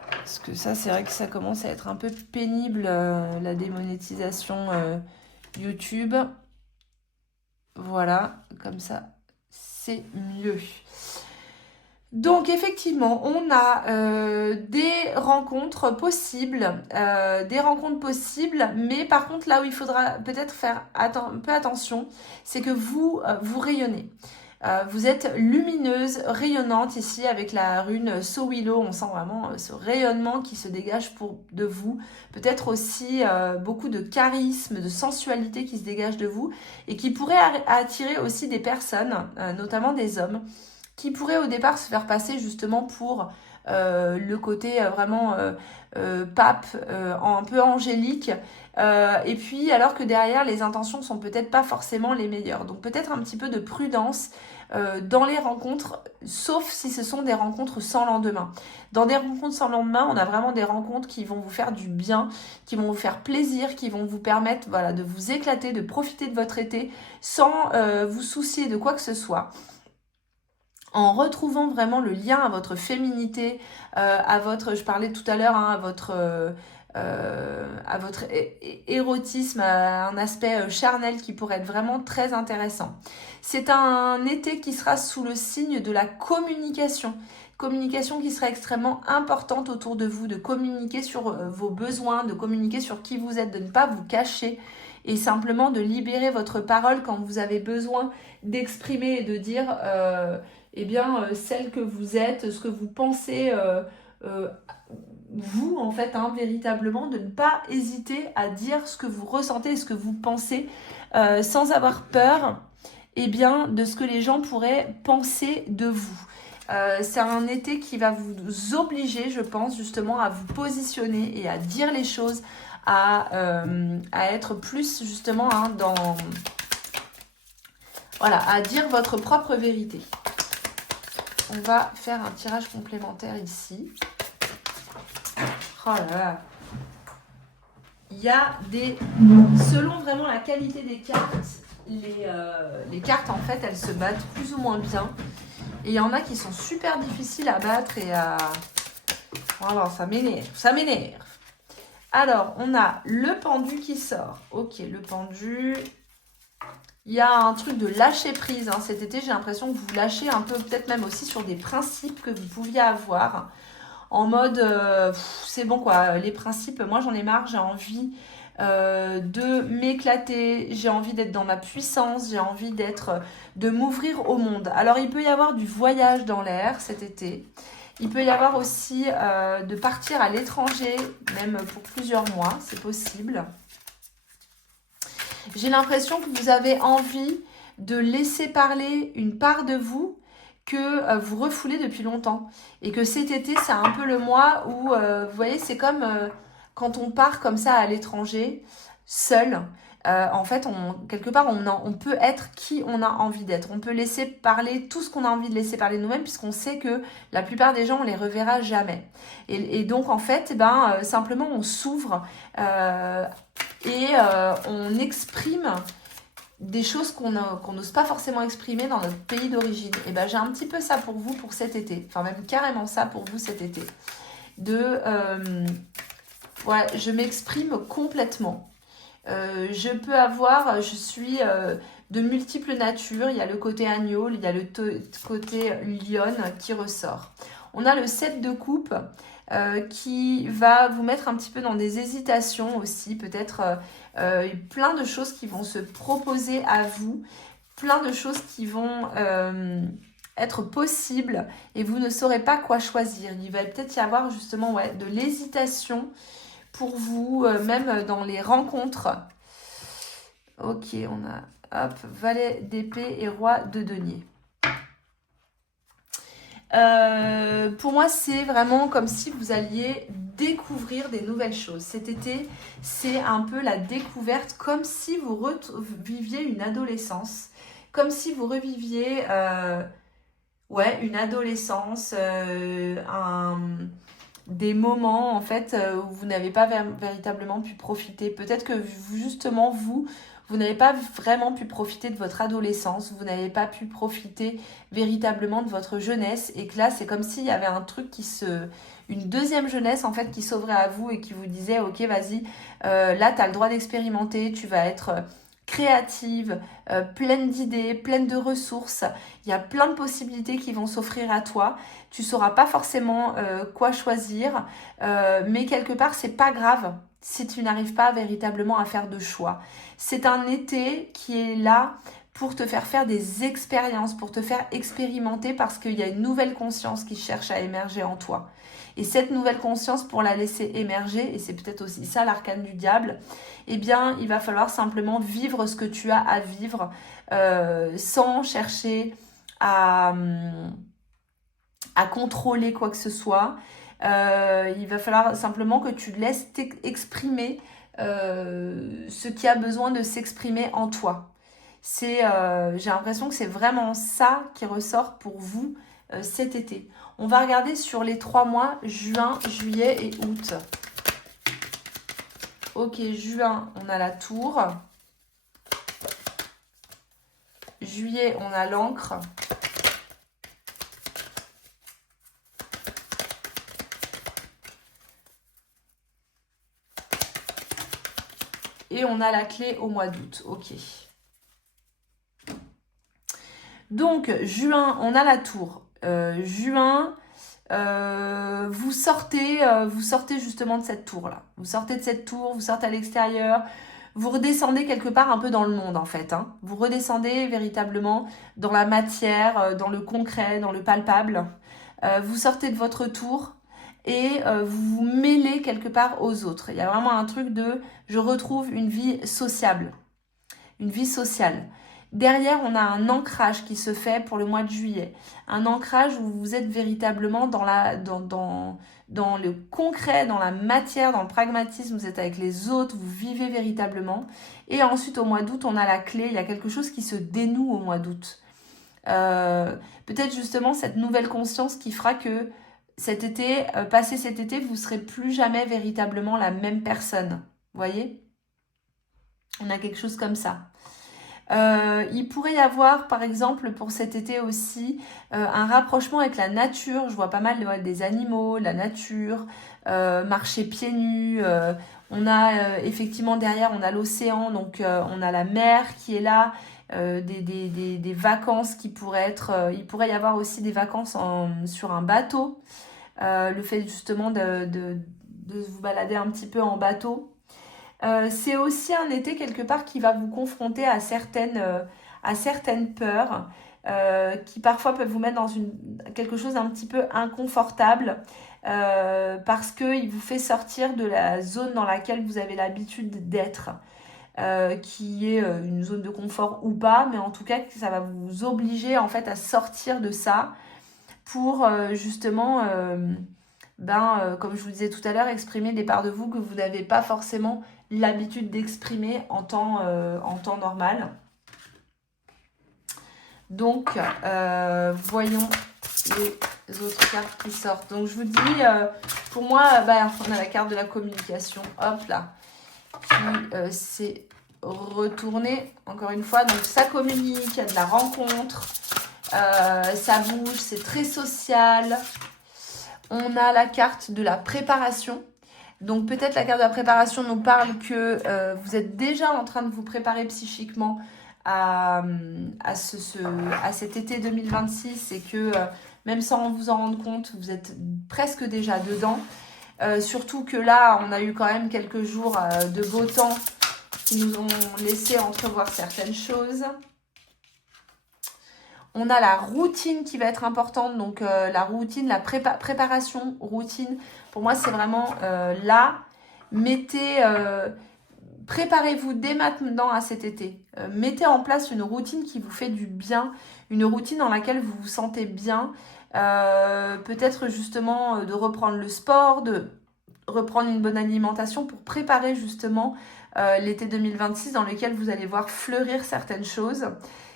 Parce que ça, c'est vrai que ça commence à être un peu pénible, la démonétisation YouTube. Voilà, comme ça, c'est mieux. Donc effectivement, on a des rencontres possibles, mais par contre là où il faudra peut-être faire un peu attention, c'est que vous rayonnez. Vous êtes lumineuse, rayonnante ici avec la rune Sowilo. On sent vraiment ce rayonnement qui se dégage de vous. Peut-être aussi beaucoup de charisme, de sensualité qui se dégage de vous et qui pourrait attirer aussi des personnes, notamment des hommes, qui pourraient au départ se faire passer justement pour le côté vraiment pape, un peu angélique. Et puis alors que derrière les intentions sont peut-être pas forcément les meilleures. Donc peut-être un petit peu de prudence dans les rencontres, sauf si ce sont des rencontres sans lendemain. Dans des rencontres sans lendemain, on a vraiment des rencontres qui vont vous faire du bien, qui vont vous faire plaisir, qui vont vous permettre de vous éclater, de profiter de votre été sans vous soucier de quoi que ce soit. En retrouvant vraiment le lien à votre féminité, je parlais tout à l'heure, à votre érotisme, à un aspect charnel qui pourrait être vraiment très intéressant. C'est un été qui sera sous le signe de la communication. Communication qui sera extrêmement importante autour de vous, de communiquer sur vos besoins, de communiquer sur qui vous êtes, de ne pas vous cacher et simplement de libérer votre parole quand vous avez besoin d'exprimer et de dire celle que vous êtes, ce que vous pensez, vous en fait, véritablement, de ne pas hésiter à dire ce que vous ressentez et ce que vous pensez sans avoir peur de ce que les gens pourraient penser de vous. C'est un été qui va vous obliger, je pense, justement à vous positionner et à dire les choses, à être plus justement à dire votre propre vérité. On va faire un tirage complémentaire ici. Oh là là. Il y a selon vraiment la qualité des cartes, les cartes en fait elles se battent plus ou moins bien. Et il y en a qui sont super difficiles à battre et à... Voilà, ça m'énerve. Alors, on a le pendu qui sort. Ok, le pendu... Il y a un truc de lâcher prise cet été. J'ai l'impression que vous lâchez un peu, peut-être même aussi sur des principes que vous pouviez avoir. En mode, c'est bon quoi, les principes, moi j'en ai marre, j'ai envie de m'éclater, j'ai envie d'être dans ma puissance, j'ai envie de m'ouvrir au monde. Alors il peut y avoir du voyage dans l'air cet été. Il peut y avoir aussi de partir à l'étranger, même pour plusieurs mois, c'est possible. J'ai l'impression que vous avez envie de laisser parler une part de vous que vous refoulez depuis longtemps. Et que cet été, c'est un peu le mois où, vous voyez, c'est comme quand on part comme ça à l'étranger, seul. En fait, quelque part, on peut être qui on a envie d'être. On peut laisser parler tout ce qu'on a envie de laisser parler de nous-mêmes puisqu'on sait que la plupart des gens, on les reverra jamais. Et donc, en fait, simplement, on s'ouvre on exprime des choses qu'on n'ose pas forcément exprimer dans notre pays d'origine. Et j'ai un petit peu ça pour vous pour cet été. Enfin, même carrément ça pour vous cet été. Ouais, je m'exprime complètement. Je peux avoir, je suis de multiples natures. Il y a le côté agneau, il y a le côté lionne qui ressort. On a le 7 de coupe qui va vous mettre un petit peu dans des hésitations aussi. Peut-être plein de choses qui vont se proposer à vous. Plein de choses qui vont être possibles et vous ne saurez pas quoi choisir. Il va peut-être y avoir justement de l'hésitation pour vous, même dans les rencontres. Ok, on a, hop, valet d'épée et roi de denier. Pour moi, c'est vraiment comme si vous alliez découvrir des nouvelles choses. Cet été, c'est un peu la découverte, comme si vous reviviez une adolescence, comme si vous reviviez une adolescence, des moments en fait où vous n'avez pas véritablement pu profiter. Peut-être que justement vous n'avez pas vraiment pu profiter de votre adolescence, vous n'avez pas pu profiter véritablement de votre jeunesse et que là c'est comme s'il y avait un truc une deuxième jeunesse en fait qui s'ouvrait à vous et qui vous disait ok vas-y, là tu as le droit d'expérimenter, tu vas être créative, pleine d'idées, pleine de ressources. Il y a plein de possibilités qui vont s'offrir à toi. Tu sauras pas forcément quoi choisir, mais quelque part c'est pas grave si tu n'arrives pas véritablement à faire de choix. C'est un été qui est là pour te faire des expériences, pour te faire expérimenter parce qu'il y a une nouvelle conscience qui cherche à émerger en toi. Et cette nouvelle conscience, pour la laisser émerger, et c'est peut-être aussi ça l'arcane du diable, eh bien, il va falloir simplement vivre ce que tu as à vivre sans chercher à contrôler quoi que ce soit. Il va falloir simplement que tu laisses exprimer ce qui a besoin de s'exprimer en toi. J'ai l'impression que c'est vraiment ça qui ressort pour vous cet été. On va regarder sur les 3 mois, juin, juillet et août. Ok, juin, on a la tour. Juillet, on a l'encre. Et on a la clé au mois d'août. Ok. Donc, juin, on a la tour. Juin, vous sortez justement de cette tour-là. Vous sortez de cette tour, vous sortez à l'extérieur. Vous redescendez quelque part un peu dans le monde, en fait. Vous redescendez véritablement dans la matière, dans le concret, dans le palpable. Vous sortez de votre tour et vous vous mêlez quelque part aux autres. Il y a vraiment un truc je retrouve une vie sociable, une vie sociale. Derrière, on a un ancrage qui se fait pour le mois de juillet. Un ancrage où vous êtes véritablement dans le concret, dans la matière, dans le pragmatisme. Vous êtes avec les autres, vous vivez véritablement. Et ensuite, au mois d'août, on a la clé. Il y a quelque chose qui se dénoue au mois d'août. Peut-être justement cette nouvelle conscience qui fera que cet été, passé cet été, vous ne serez plus jamais véritablement la même personne. Vous voyez ? On a quelque chose comme ça. Il pourrait y avoir, par exemple, pour cet été aussi, un rapprochement avec la nature. Je vois pas mal des animaux, la nature, marcher pieds nus. On a effectivement derrière, on a l'océan, donc on a la mer qui est là. Des vacances qui pourraient être... il pourrait y avoir aussi des vacances sur un bateau. Le fait justement de vous balader un petit peu en bateau. C'est aussi un été quelque part qui va vous confronter à certaines peurs qui parfois peuvent vous mettre dans quelque chose d'un petit peu inconfortable parce qu'il vous fait sortir de la zone dans laquelle vous avez l'habitude d'être. Qui est une zone de confort ou pas, mais en tout cas ça va vous obliger en fait à sortir de ça pour justement comme je vous disais tout à l'heure, exprimer des parts de vous que vous n'avez pas forcément l'habitude d'exprimer en temps normal. Donc voyons les autres cartes qui sortent. Donc je vous dis, pour moi, on a la carte de la communication, hop là, qui s'est retournée encore une fois. Donc ça communique, il y a de la rencontre, ça bouge, c'est très social. On a la carte de la préparation. Donc peut-être la carte de la préparation nous parle que vous êtes déjà en train de vous préparer psychiquement à, à cet été 2026 et que même sans vous en rendre compte, vous êtes presque déjà dedans. Surtout que là, on a eu quand même quelques jours de beau temps qui nous ont laissé entrevoir certaines choses. On a la routine qui va être importante, donc la routine, la préparation routine. Pour moi, c'est vraiment là. Préparez-vous dès maintenant à cet été. Mettez en place une routine qui vous fait du bien, une routine dans laquelle vous vous sentez bien. Peut-être justement de reprendre le sport, de reprendre une bonne alimentation pour préparer justement l'été 2026 dans lequel vous allez voir fleurir certaines choses.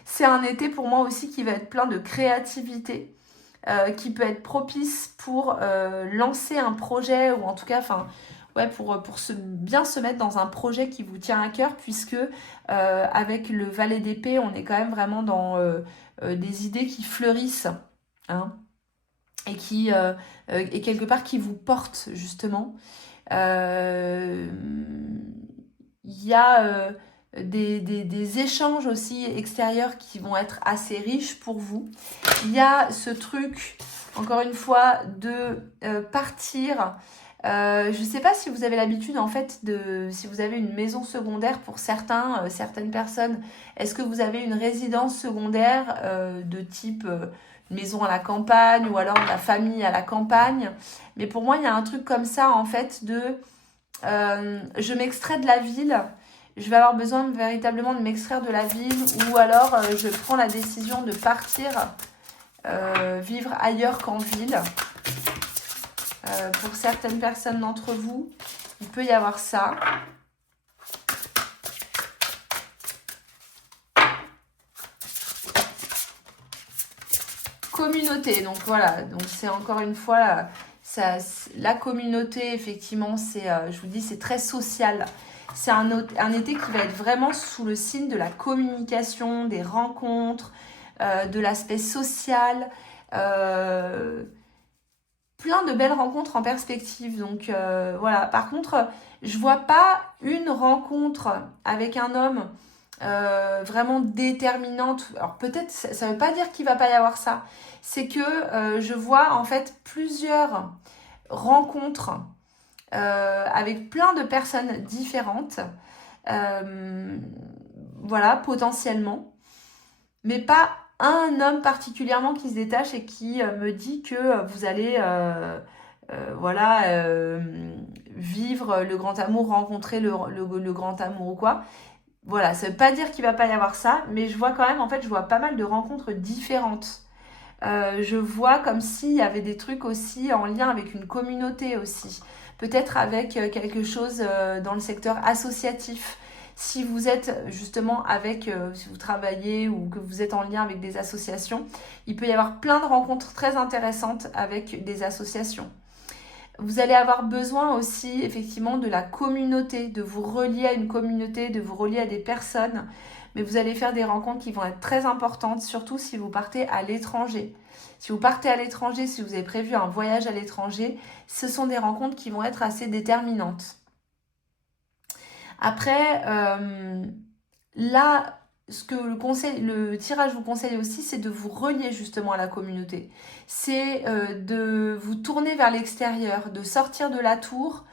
C'est un été pour moi aussi qui va être plein de créativité, qui peut être propice pour lancer un projet ou en tout cas, pour bien se mettre dans un projet qui vous tient à cœur puisque avec le valet d'épée, on est quand même vraiment dans des idées qui fleurissent, hein, et et quelque part qui vous portent justement. Il y a des échanges aussi extérieurs qui vont être assez riches pour vous. Il y a ce truc, encore une fois, de partir. Je ne sais pas si vous avez l'habitude, en fait, si vous avez une maison secondaire pour certaines personnes. Est-ce que vous avez une résidence secondaire de type maison à la campagne ou alors de la famille à la campagne? Mais pour moi, il y a un truc comme ça, en fait, je m'extrais de la ville. Je vais avoir besoin véritablement de m'extraire de la ville ou alors je prends la décision de partir vivre ailleurs qu'en ville. Pour certaines personnes d'entre vous, il peut y avoir ça. Communauté, donc voilà, donc c'est encore une fois la communauté, effectivement, je vous dis, c'est très social. C'est un été qui va être vraiment sous le signe de la communication, des rencontres, de l'aspect social. Plein de belles rencontres en perspective. Donc voilà. Par contre, je vois pas une rencontre avec un homme vraiment déterminante. Alors peut-être, ça veut pas dire qu'il va pas y avoir ça. C'est que je vois en fait plusieurs rencontres avec plein de personnes différentes. Voilà, potentiellement. Mais pas un homme particulièrement qui se détache et qui me dit que vous allez vivre le grand amour, rencontrer le grand amour ou quoi. Voilà, ça veut pas dire qu'il va pas y avoir ça, mais je vois quand même, en fait, je vois pas mal de rencontres différentes. Je vois comme s'il y avait des trucs aussi en lien avec une communauté aussi. Peut-être avec quelque chose dans le secteur associatif. Si vous êtes justement si vous travaillez ou que vous êtes en lien avec des associations, il peut y avoir plein de rencontres très intéressantes avec des associations. Vous allez avoir besoin aussi effectivement de la communauté, de vous relier à une communauté, de vous relier à des personnes. Mais vous allez faire des rencontres qui vont être très importantes, surtout si vous partez à l'étranger. Si vous partez à l'étranger, si vous avez prévu un voyage à l'étranger, ce sont des rencontres qui vont être assez déterminantes. Après, là, ce que le tirage vous conseille aussi, c'est de vous relier justement à la communauté. C'est de vous tourner vers l'extérieur, de sortir de la tour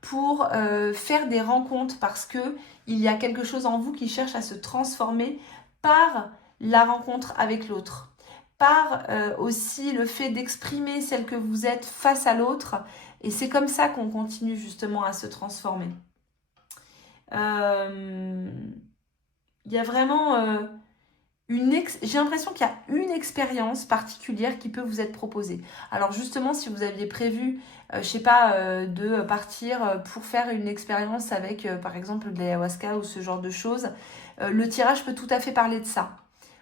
pour faire des rencontres parce que il y a quelque chose en vous qui cherche à se transformer par la rencontre avec l'autre, par aussi le fait d'exprimer celle que vous êtes face à l'autre. Et c'est comme ça qu'on continue justement à se transformer. Il y a vraiment j'ai l'impression qu'il y a une expérience particulière qui peut vous être proposée. Alors justement, si vous aviez prévu, je sais pas, de partir pour faire une expérience avec, par exemple, de l'ayahuasca ou ce genre de choses, le tirage peut tout à fait parler de ça.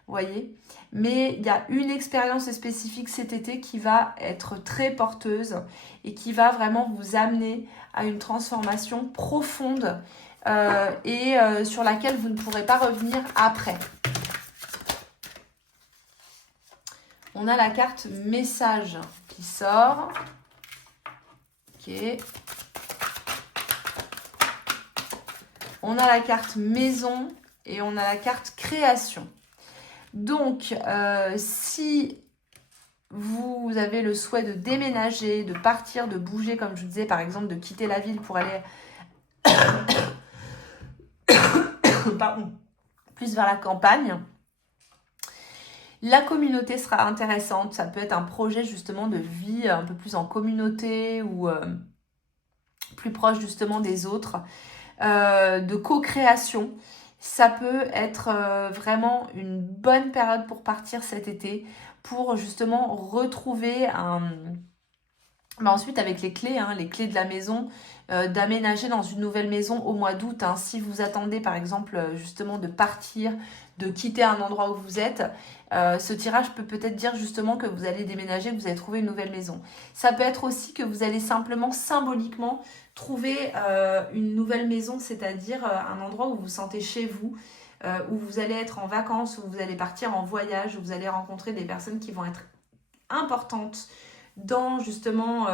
Vous voyez ? Mais il y a une expérience spécifique cet été qui va être très porteuse et qui va vraiment vous amener à une transformation profonde et sur laquelle vous ne pourrez pas revenir après. On a la carte message qui sort. Ok. on a la carte maison et on a la carte création. Donc, si vous avez le souhait de déménager, de partir, de bouger, comme je vous disais, par exemple, de quitter la ville pour aller pardon, plus vers la campagne, la communauté sera intéressante. Ça peut être un projet justement de vie un peu plus en communauté ou plus proche justement des autres, de co-création. Ça peut être vraiment une bonne période pour partir cet été, pour justement retrouver un... ensuite, avec les clés de la maison, d'aménager dans une nouvelle maison au mois d'août. Si vous attendez, par exemple, justement de partir, de quitter un endroit où vous êtes, ce tirage peut peut-être dire justement que vous allez déménager, que vous allez trouver une nouvelle maison. Ça peut être aussi que vous allez simplement, symboliquement, trouver une nouvelle maison, c'est-à-dire un endroit où vous vous sentez chez vous, où vous allez être en vacances, où vous allez partir en voyage, où vous allez rencontrer des personnes qui vont être importantes dans justement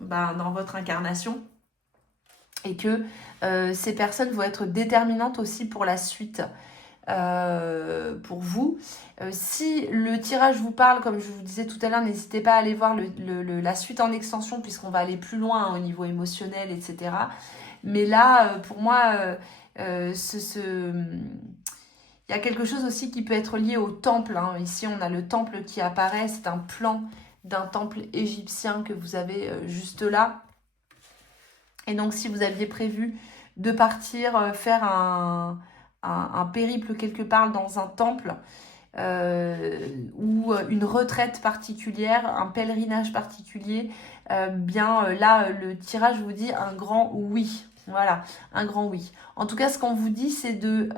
dans votre incarnation, et que ces personnes vont être déterminantes aussi pour la suite pour vous. Si le tirage vous parle, comme je vous disais tout à l'heure, n'hésitez pas à aller voir la suite en extension, puisqu'on va aller plus loin au niveau émotionnel, etc. Mais là, pour moi, il y a quelque chose aussi qui peut être lié au temple. Ici, on a le temple qui apparaît. C'est un plan d'un temple égyptien que vous avez juste là. Et donc, si vous aviez prévu de partir faire un périple quelque part dans un temple ou une retraite particulière, un pèlerinage particulier, là, le tirage vous dit un grand oui. Voilà, un grand oui. En tout cas, ce qu'on vous dit, c'est de,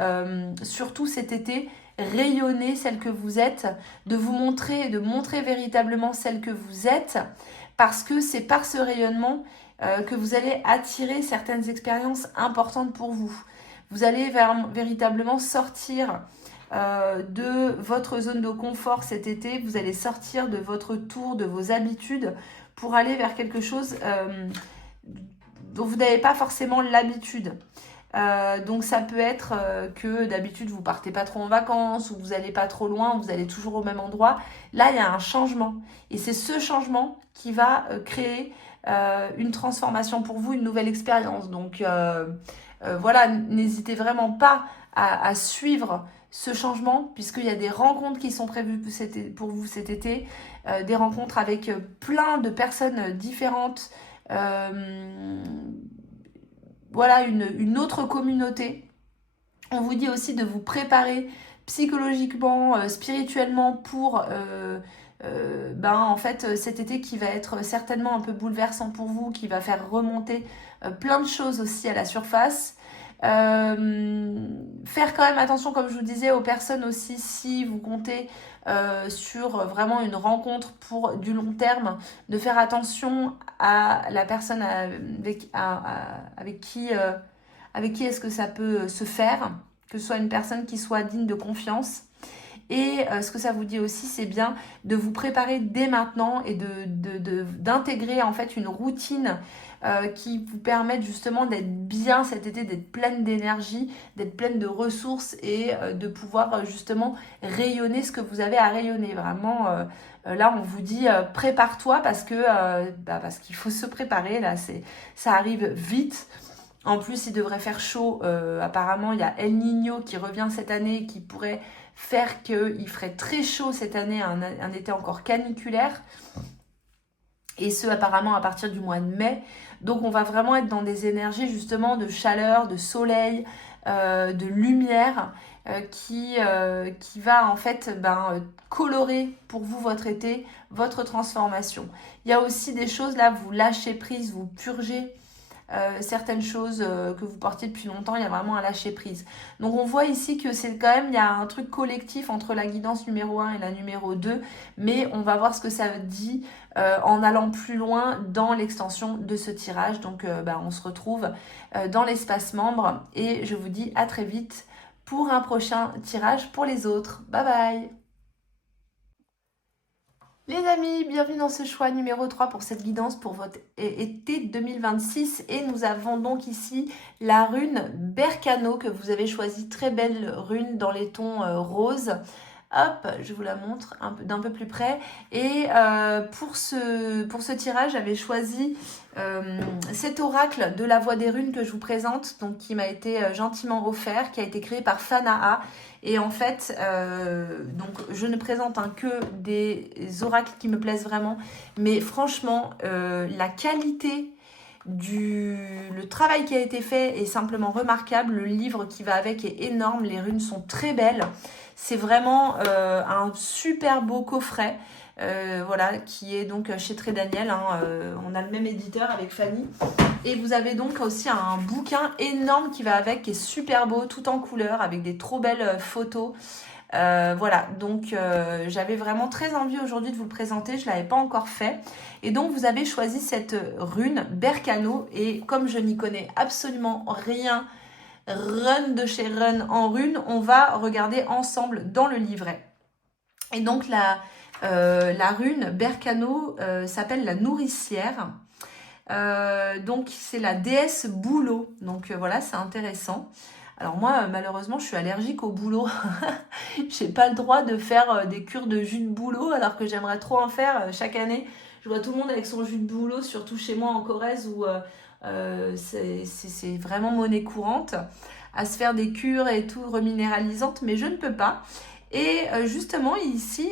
surtout cet été, rayonner celle que vous êtes, de vous montrer, de montrer véritablement celle que vous êtes, parce que c'est par ce rayonnement que vous allez attirer certaines expériences importantes pour vous. Vous allez véritablement sortir de votre zone de confort cet été, vous allez sortir de votre tour, de vos habitudes, pour aller vers quelque chose dont vous n'avez pas forcément l'habitude. Donc ça peut être que d'habitude vous partez pas trop en vacances, ou vous n'allez pas trop loin, ou vous allez toujours au même endroit. Là, il y a un changement. Et c'est ce changement qui va créer une transformation pour vous, une nouvelle expérience. Donc voilà, n'hésitez vraiment pas à suivre ce changement, puisqu'il y a des rencontres qui sont prévues pour vous cet été, des rencontres avec plein de personnes différentes, voilà, une autre communauté. On vous dit aussi de vous préparer psychologiquement, spirituellement pour en fait cet été qui va être certainement un peu bouleversant pour vous, qui va faire remonter plein de choses aussi à la surface. Faire quand même attention, comme je vous disais, aux personnes aussi, si vous comptez sur vraiment une rencontre pour du long terme, de faire attention à la personne avec qui est-ce que ça peut se faire, que ce soit une personne qui soit digne de confiance. Et ce que ça vous dit aussi, c'est bien de vous préparer dès maintenant et d'intégrer en fait une routine qui vous permette justement d'être bien cet été, d'être pleine d'énergie, d'être pleine de ressources et de pouvoir justement rayonner ce que vous avez à rayonner. Vraiment, là, on vous dit prépare-toi parce qu'il faut se préparer. Là, ça arrive vite. En plus, il devrait faire chaud. Apparemment, il y a El Niño qui revient cette année, qui pourrait faire qu'il ferait très chaud cette année, un été encore caniculaire. Et ce, apparemment, à partir du mois de mai. Donc, on va vraiment être dans des énergies, justement, de chaleur, de soleil, de lumière, qui va, en fait, colorer pour vous votre été, votre transformation. Il y a aussi des choses, là, vous lâchez prise, vous purgez certaines choses que vous portiez depuis longtemps. Il y a vraiment un lâcher prise. Donc on voit ici que c'est quand même, il y a un truc collectif entre la guidance numéro 1 et la numéro 2, mais on va voir ce que ça dit en allant plus loin dans l'extension de ce tirage. Donc on se retrouve dans l'espace membre et je vous dis à très vite pour un prochain tirage pour les autres. Bye bye. Les amis, bienvenue dans ce choix numéro 3 pour cette guidance pour votre été 2026. Et nous avons donc ici la rune Berkano que vous avez choisi. Très belle rune dans les tons roses. Hop, je vous la montre d'un peu plus près. Et pour ce tirage, j'avais choisi cet oracle de la voix des runes que je vous présente, donc qui m'a été gentiment offert, qui a été créé par Fanaa. Et en fait, donc je ne présente que des oracles qui me plaisent vraiment. Mais franchement, la qualité le travail qui a été fait est simplement remarquable. Le livre qui va avec est énorme. Les runes sont très belles. C'est vraiment un super beau coffret. Voilà, qui est donc chez Très Daniel. On a le même éditeur avec Fanny. Et vous avez donc aussi un bouquin énorme qui va avec, qui est super beau, tout en couleur, avec des trop belles photos. Voilà, donc j'avais vraiment très envie aujourd'hui de vous le présenter, je ne l'avais pas encore fait. Et donc vous avez choisi cette rune Berkano, et comme je n'y connais absolument rien, run de chez Run en rune, on va regarder ensemble dans le livret. Et donc la rune Berkano s'appelle la nourricière. Donc c'est la déesse Boulot, donc voilà, c'est intéressant. Alors moi, malheureusement, je suis allergique au bouleau. J'ai pas le droit de faire des cures de jus de bouleau, alors que j'aimerais trop en faire chaque année. Je vois tout le monde avec son jus de bouleau, surtout chez moi en Corrèze, où c'est vraiment monnaie courante, à se faire des cures et tout reminéralisantes, mais je ne peux pas. Et justement, ici,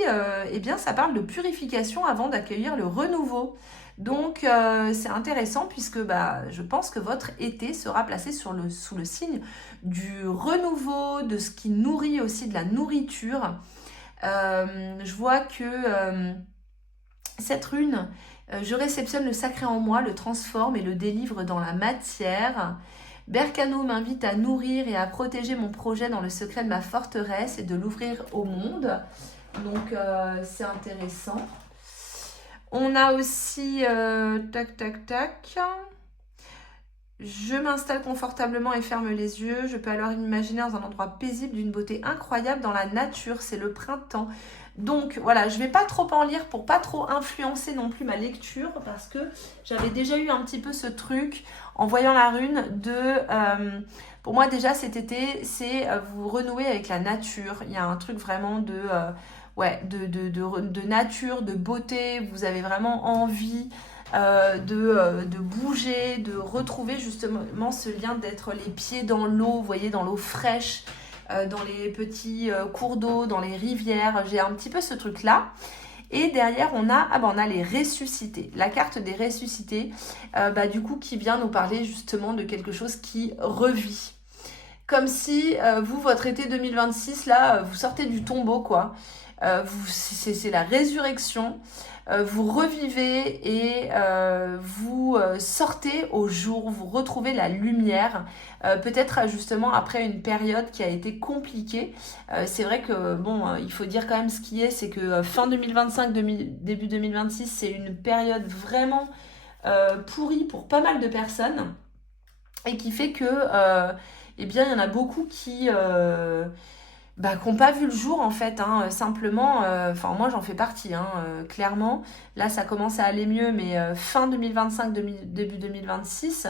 eh bien, ça parle de purification avant d'accueillir le renouveau. Donc, c'est intéressant puisque je pense que votre été sera placé sous le signe du renouveau, de ce qui nourrit aussi, de la nourriture. Je vois que cette rune, je réceptionne le sacré en moi, le transforme et le délivre dans la matière. Berkano m'invite à nourrir et à protéger mon projet dans le secret de ma forteresse et de l'ouvrir au monde. Donc, c'est intéressant. On a aussi, tac, tac, tac. Je m'installe confortablement et ferme les yeux. Je peux alors imaginer dans un endroit paisible d'une beauté incroyable dans la nature. C'est le printemps. Donc voilà, je ne vais pas trop en lire pour pas trop influencer non plus ma lecture, parce que j'avais déjà eu un petit peu ce truc en voyant la rune de... pour moi déjà cet été, c'est vous renouer avec la nature. Il y a un truc vraiment de nature, de beauté. Vous avez vraiment envie de bouger, de retrouver justement ce lien d'être les pieds dans l'eau, vous voyez, dans l'eau fraîche, dans les petits cours d'eau, dans les rivières. J'ai un petit peu ce truc-là. Et derrière, on a les ressuscités. La carte des ressuscités, du coup, qui vient nous parler justement de quelque chose qui revit. Comme si, votre été 2026, là, vous sortez du tombeau, quoi. C'est la résurrection. Vous revivez et vous sortez au jour, vous retrouvez la lumière, peut-être justement après une période qui a été compliquée. C'est vrai que, il faut dire quand même ce qui est, c'est que fin 2025, début 2026, c'est une période vraiment pourrie pour pas mal de personnes, et qui fait que, il y en a beaucoup qui n'ont pas vu le jour en fait, simplement, moi j'en fais partie, clairement. Là ça commence à aller mieux, mais fin 2025, début 2026,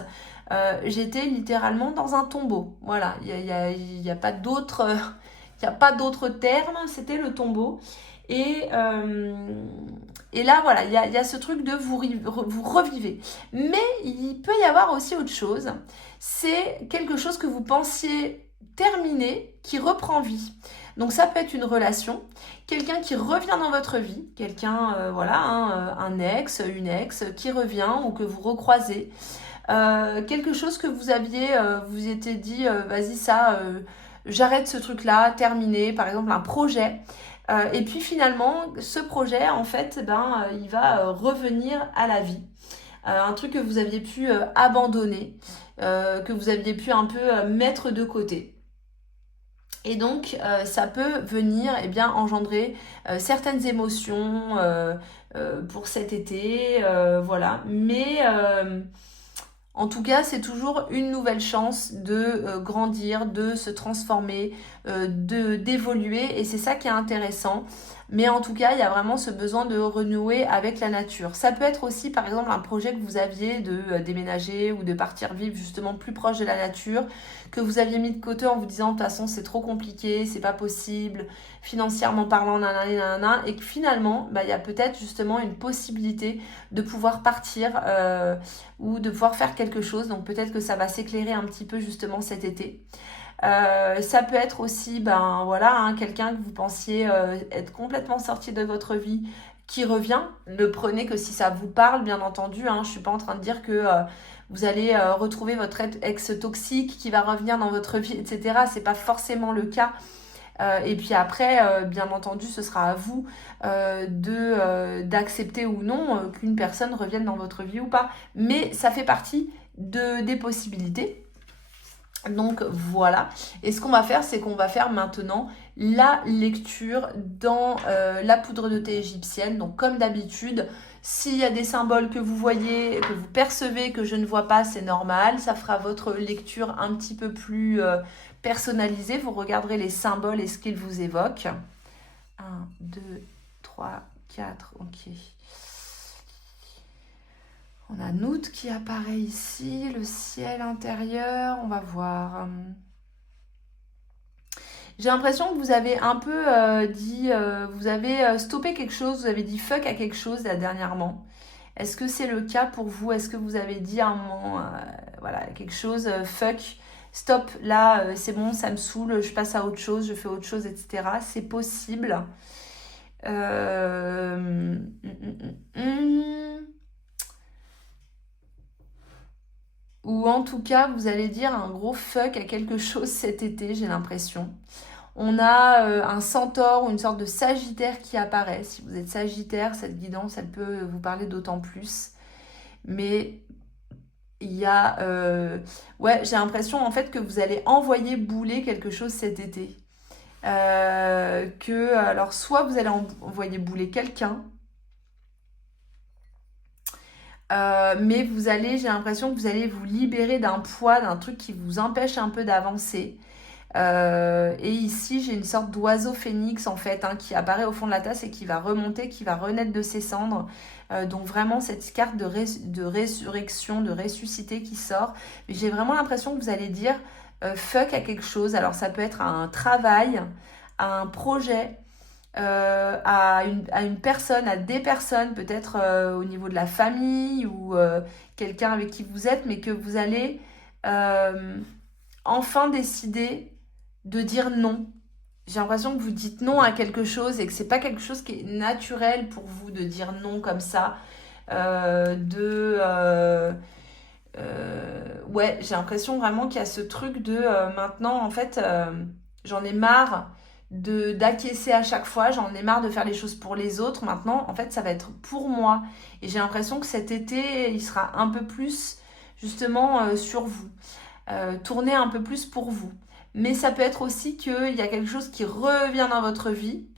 j'étais littéralement dans un tombeau. Voilà, il y a pas d'autre terme, c'était le tombeau. Et là voilà, il y a ce truc de vous revivez. Mais il peut y avoir aussi autre chose, c'est quelque chose que vous pensiez terminé qui reprend vie. Donc ça peut être une relation, quelqu'un qui revient dans votre vie, quelqu'un, un ex, une ex qui revient ou que vous recroisez. Quelque chose que vous aviez, vous étiez dit, vas-y ça, j'arrête ce truc-là, terminé, par exemple un projet. Et puis finalement, ce projet, en fait, il va revenir à la vie. Un truc que vous aviez pu abandonner, que vous aviez pu un peu mettre de côté. Et donc, ça peut venir engendrer certaines émotions pour cet été, voilà. Mais en tout cas, c'est toujours une nouvelle chance de grandir, de se transformer, d'évoluer. Et c'est ça qui est intéressant. Mais en tout cas, il y a vraiment ce besoin de renouer avec la nature. Ça peut être aussi, par exemple, un projet que vous aviez de déménager ou de partir vivre justement plus proche de la nature, que vous aviez mis de côté en vous disant, de toute façon, c'est trop compliqué, c'est pas possible, financièrement parlant, nanana, nanana, et que finalement, il y a peut-être justement une possibilité de pouvoir partir ou de pouvoir faire quelque chose. Donc peut-être que ça va s'éclairer un petit peu justement cet été. Ça peut être aussi quelqu'un que vous pensiez être complètement sorti de votre vie qui revient. Ne prenez que si ça vous parle, bien entendu. Je ne suis pas en train de dire que vous allez retrouver votre ex toxique qui va revenir dans votre vie, etc. C'est pas forcément le cas. Et puis après, bien entendu, ce sera à vous d'accepter ou non qu'une personne revienne dans votre vie ou pas. Mais ça fait partie des possibilités. Donc voilà, et ce qu'on va faire, c'est qu'on va faire maintenant la lecture dans la poudre de thé égyptienne. Donc comme d'habitude, s'il y a des symboles que vous voyez, que vous percevez, que je ne vois pas, c'est normal. Ça fera votre lecture un petit peu plus personnalisée. Vous regarderez les symboles et ce qu'ils vous évoquent. 1, 2, 3, 4, ok. On a Nout qui apparaît ici, le ciel intérieur, on va voir. J'ai l'impression que vous avez un peu vous avez stoppé quelque chose, vous avez dit fuck à quelque chose là dernièrement. Est-ce que c'est le cas pour vous? Est-ce que vous avez dit à un moment, quelque chose, fuck, stop, là c'est bon, ça me saoule, je passe à autre chose, je fais autre chose, etc. C'est possible. Ou en tout cas, vous allez dire un gros fuck à quelque chose cet été, j'ai l'impression. On a un centaure ou une sorte de sagittaire qui apparaît. Si vous êtes sagittaire, cette guidance, elle peut vous parler d'autant plus. Mais il y a... j'ai l'impression en fait que vous allez envoyer bouler quelque chose cet été. Alors, soit vous allez envoyer bouler quelqu'un, mais j'ai l'impression que vous allez vous libérer d'un poids, d'un truc qui vous empêche un peu d'avancer. Et ici, j'ai une sorte d'oiseau phénix en fait, qui apparaît au fond de la tasse et qui va remonter, qui va renaître de ses cendres. Donc vraiment cette carte de résurrection, de ressusciter qui sort. J'ai vraiment l'impression que vous allez dire fuck à quelque chose. Alors ça peut être à un travail, à un projet, à une personne, à des personnes, peut-être au niveau de la famille ou quelqu'un avec qui vous êtes, mais que vous allez enfin décider de dire non. J'ai l'impression que vous dites non à quelque chose et que c'est pas quelque chose qui est naturel pour vous de dire non comme ça. J'ai l'impression vraiment qu'il y a ce truc de maintenant, en fait, j'en ai marre d'acquiescer à chaque fois, j'en ai marre de faire les choses pour les autres. Maintenant, en fait, ça va être pour moi. Et j'ai l'impression que cet été, il sera un peu plus justement sur vous. Tourner un peu plus pour vous. Mais ça peut être aussi qu'il y a quelque chose qui revient dans votre vie,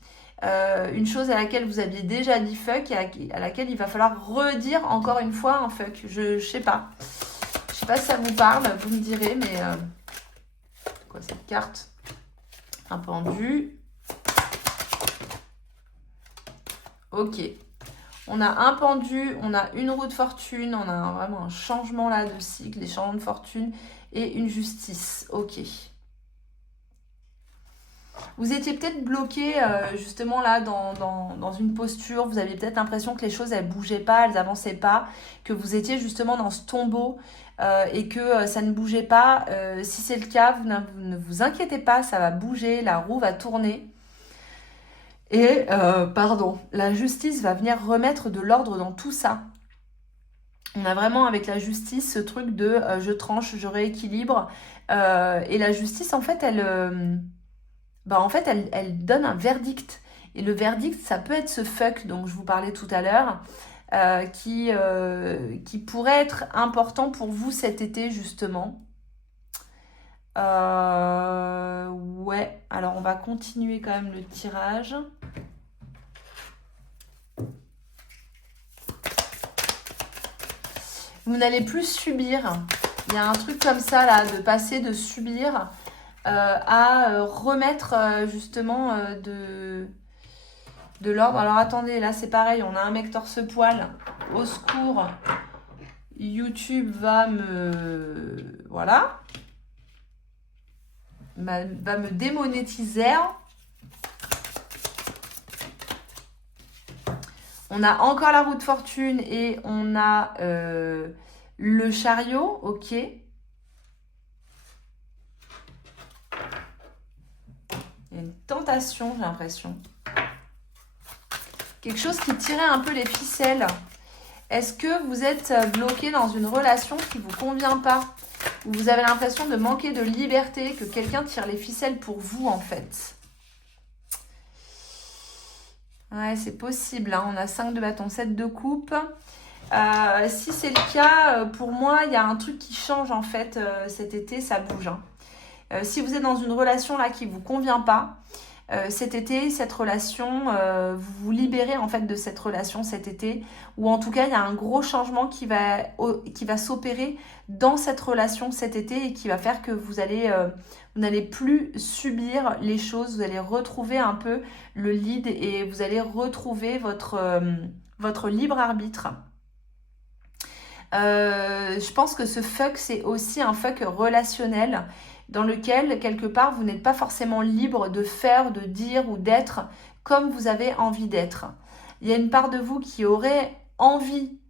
une chose à laquelle vous aviez déjà dit fuck et à laquelle il va falloir redire encore une fois un fuck. Je sais pas. Je sais pas si ça vous parle, vous me direz, mais... quoi cette carte? Un pendu. Ok. On a un pendu, on a une roue de fortune, on a vraiment un changement là de cycle, des changements de fortune et une justice. Ok. Vous étiez peut-être bloqué justement là dans une posture, vous aviez peut-être l'impression que les choses elles bougeaient pas, elles avançaient pas, que vous étiez justement dans ce tombeau et que ça ne bougeait pas. Si c'est le cas, ne vous inquiétez pas, ça va bouger, la roue va tourner. Et, la justice va venir remettre de l'ordre dans tout ça. On a vraiment avec la justice ce truc de je tranche, je rééquilibre. Et la justice, en fait, elle donne un verdict. Et le verdict, ça peut être ce fuck dont je vous parlais tout à l'heure, qui pourrait être important pour vous cet été, justement. Alors on va continuer quand même le tirage. Vous n'allez plus subir. Il y a un truc comme ça là, de passer de subir à remettre justement de l'ordre. Alors attendez, là c'est pareil, on a un mec torse-poil. Au secours, YouTube va me... Voilà. Va me démonétiser. On a encore la roue de fortune et on a le chariot, ok. Il y a une tentation, j'ai l'impression. Quelque chose qui tirait un peu les ficelles. Est-ce que vous êtes bloqué dans une relation qui ne vous convient pas? Où vous avez l'impression de manquer de liberté, que quelqu'un tire les ficelles pour vous en fait? Ouais, c'est possible, hein. On a 5 de bâton, 7 de coupe. Si c'est le cas, pour moi, il y a un truc qui change en fait cet été, ça bouge, hein. Si vous êtes dans une relation là qui ne vous convient pas, cet été, cette relation, vous vous libérez en fait de cette relation cet été, ou en tout cas il y a un gros changement qui va s'opérer dans cette relation cet été et qui va faire que vous n'allez plus subir les choses, vous allez retrouver un peu le lead et vous allez retrouver votre libre arbitre. Je pense que ce fuck, c'est aussi un fuck relationnel dans lequel, quelque part, vous n'êtes pas forcément libre de faire, de dire ou d'être comme vous avez envie d'être. Il y a une part de vous qui aurait envie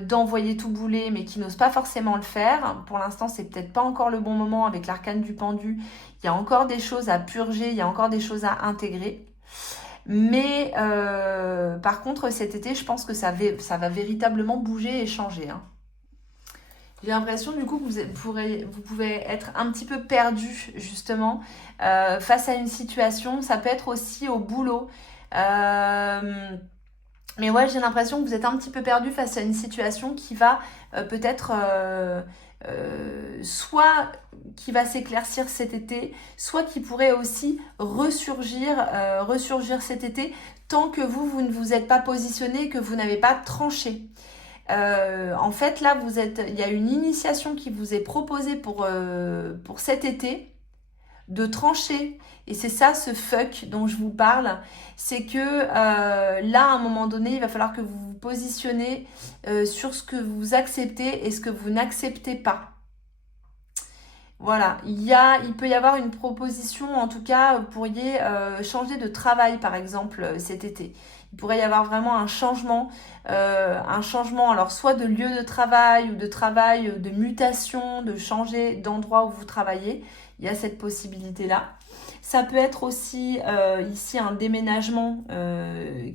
d'envoyer tout bouler, mais qui n'ose pas forcément le faire. Pour l'instant, c'est peut-être pas encore le bon moment avec l'arcane du pendu. Il y a encore des choses à purger, il y a encore des choses à intégrer. Mais par contre, cet été, je pense que ça va véritablement bouger et changer, hein. J'ai l'impression du coup que vous pouvez être un petit peu perdu justement face à une situation. Ça peut être aussi au boulot. Mais ouais, j'ai l'impression que vous êtes un petit peu perdu face à une situation qui va peut-être soit qui va s'éclaircir cet été, soit qui pourrait aussi ressurgir cet été tant que vous ne vous êtes pas positionné, que vous n'avez pas tranché. En fait, là, il y a une initiation qui vous est proposée pour cet été, de trancher. Et c'est ça, ce fuck dont je vous parle. C'est que là, à un moment donné, il va falloir que vous vous positionnez sur ce que vous acceptez et ce que vous n'acceptez pas. Voilà, il peut y avoir une proposition, en tout cas, vous pourriez changer de travail, par exemple, cet été. Il pourrait y avoir vraiment un changement, alors soit de lieu de travail ou de travail, de mutation, de changer d'endroit où vous travaillez. Il y a cette possibilité-là. Ça peut être aussi ici un déménagement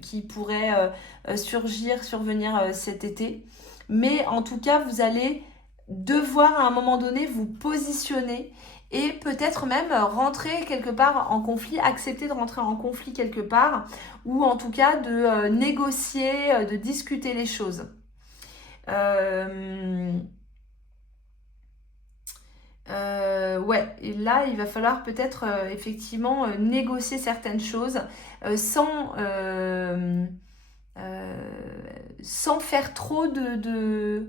qui pourrait survenir cet été. Mais en tout cas, vous allez devoir à un moment donné vous positionner et peut-être même rentrer quelque part en conflit, accepter de rentrer en conflit quelque part, ou en tout cas de négocier, de discuter les choses. Ouais, et là il va falloir peut-être effectivement négocier certaines choses sans faire trop de